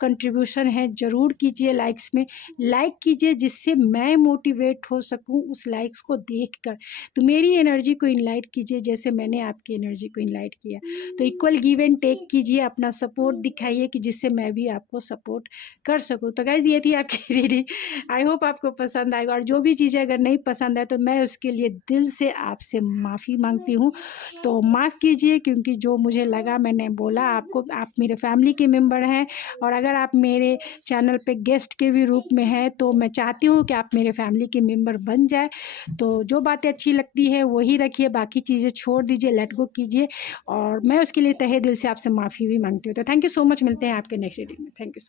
कंट्रीब्यूशन है ज़रूर कीजिए, लाइक्स में लाइक कीजिए, जिससे मैं मोटिवेट हो सकूं उस लाइक्स को देखकर। तो मेरी एनर्जी को इनलाइट कीजिए जैसे मैंने आपकी एनर्जी को इनलाइट किया। तो इक्वल गिव एंड टेक कीजिए, अपना सपोर्ट दिखाइए कि जिससे मैं भी आपको सपोर्ट कर सकूं। तो गाइज ये थी आपकी रीडिंग, आई होप आपको पसंद आएगा। और जो भी चीज़ें अगर नहीं पसंद है तो मैं उसके लिए दिल से आपसे माफ़ी मांगती हूँ। तो माफ़ कीजिए, क्योंकि जो मुझे लगा मैंने बोला आपको। आप मेरे फैमिली के मेम्बर हैं, और अगर आप मेरे चैनल पे गेस्ट के भी रूप में हैं तो मैं चाहती हूँ कि आप मेरे फैमिली के मेंबर बन जाए। तो जो बातें अच्छी लगती है वही रखिए, बाकी चीज़ें छोड़ दीजिए, लेट गो कीजिए। और मैं उसके लिए तहे दिल से आपसे माफ़ी भी मांगती हूँ। तो थैंक यू सो मच, मिलते हैं आपके नेक्स्ट रीडिंग में। Thank you.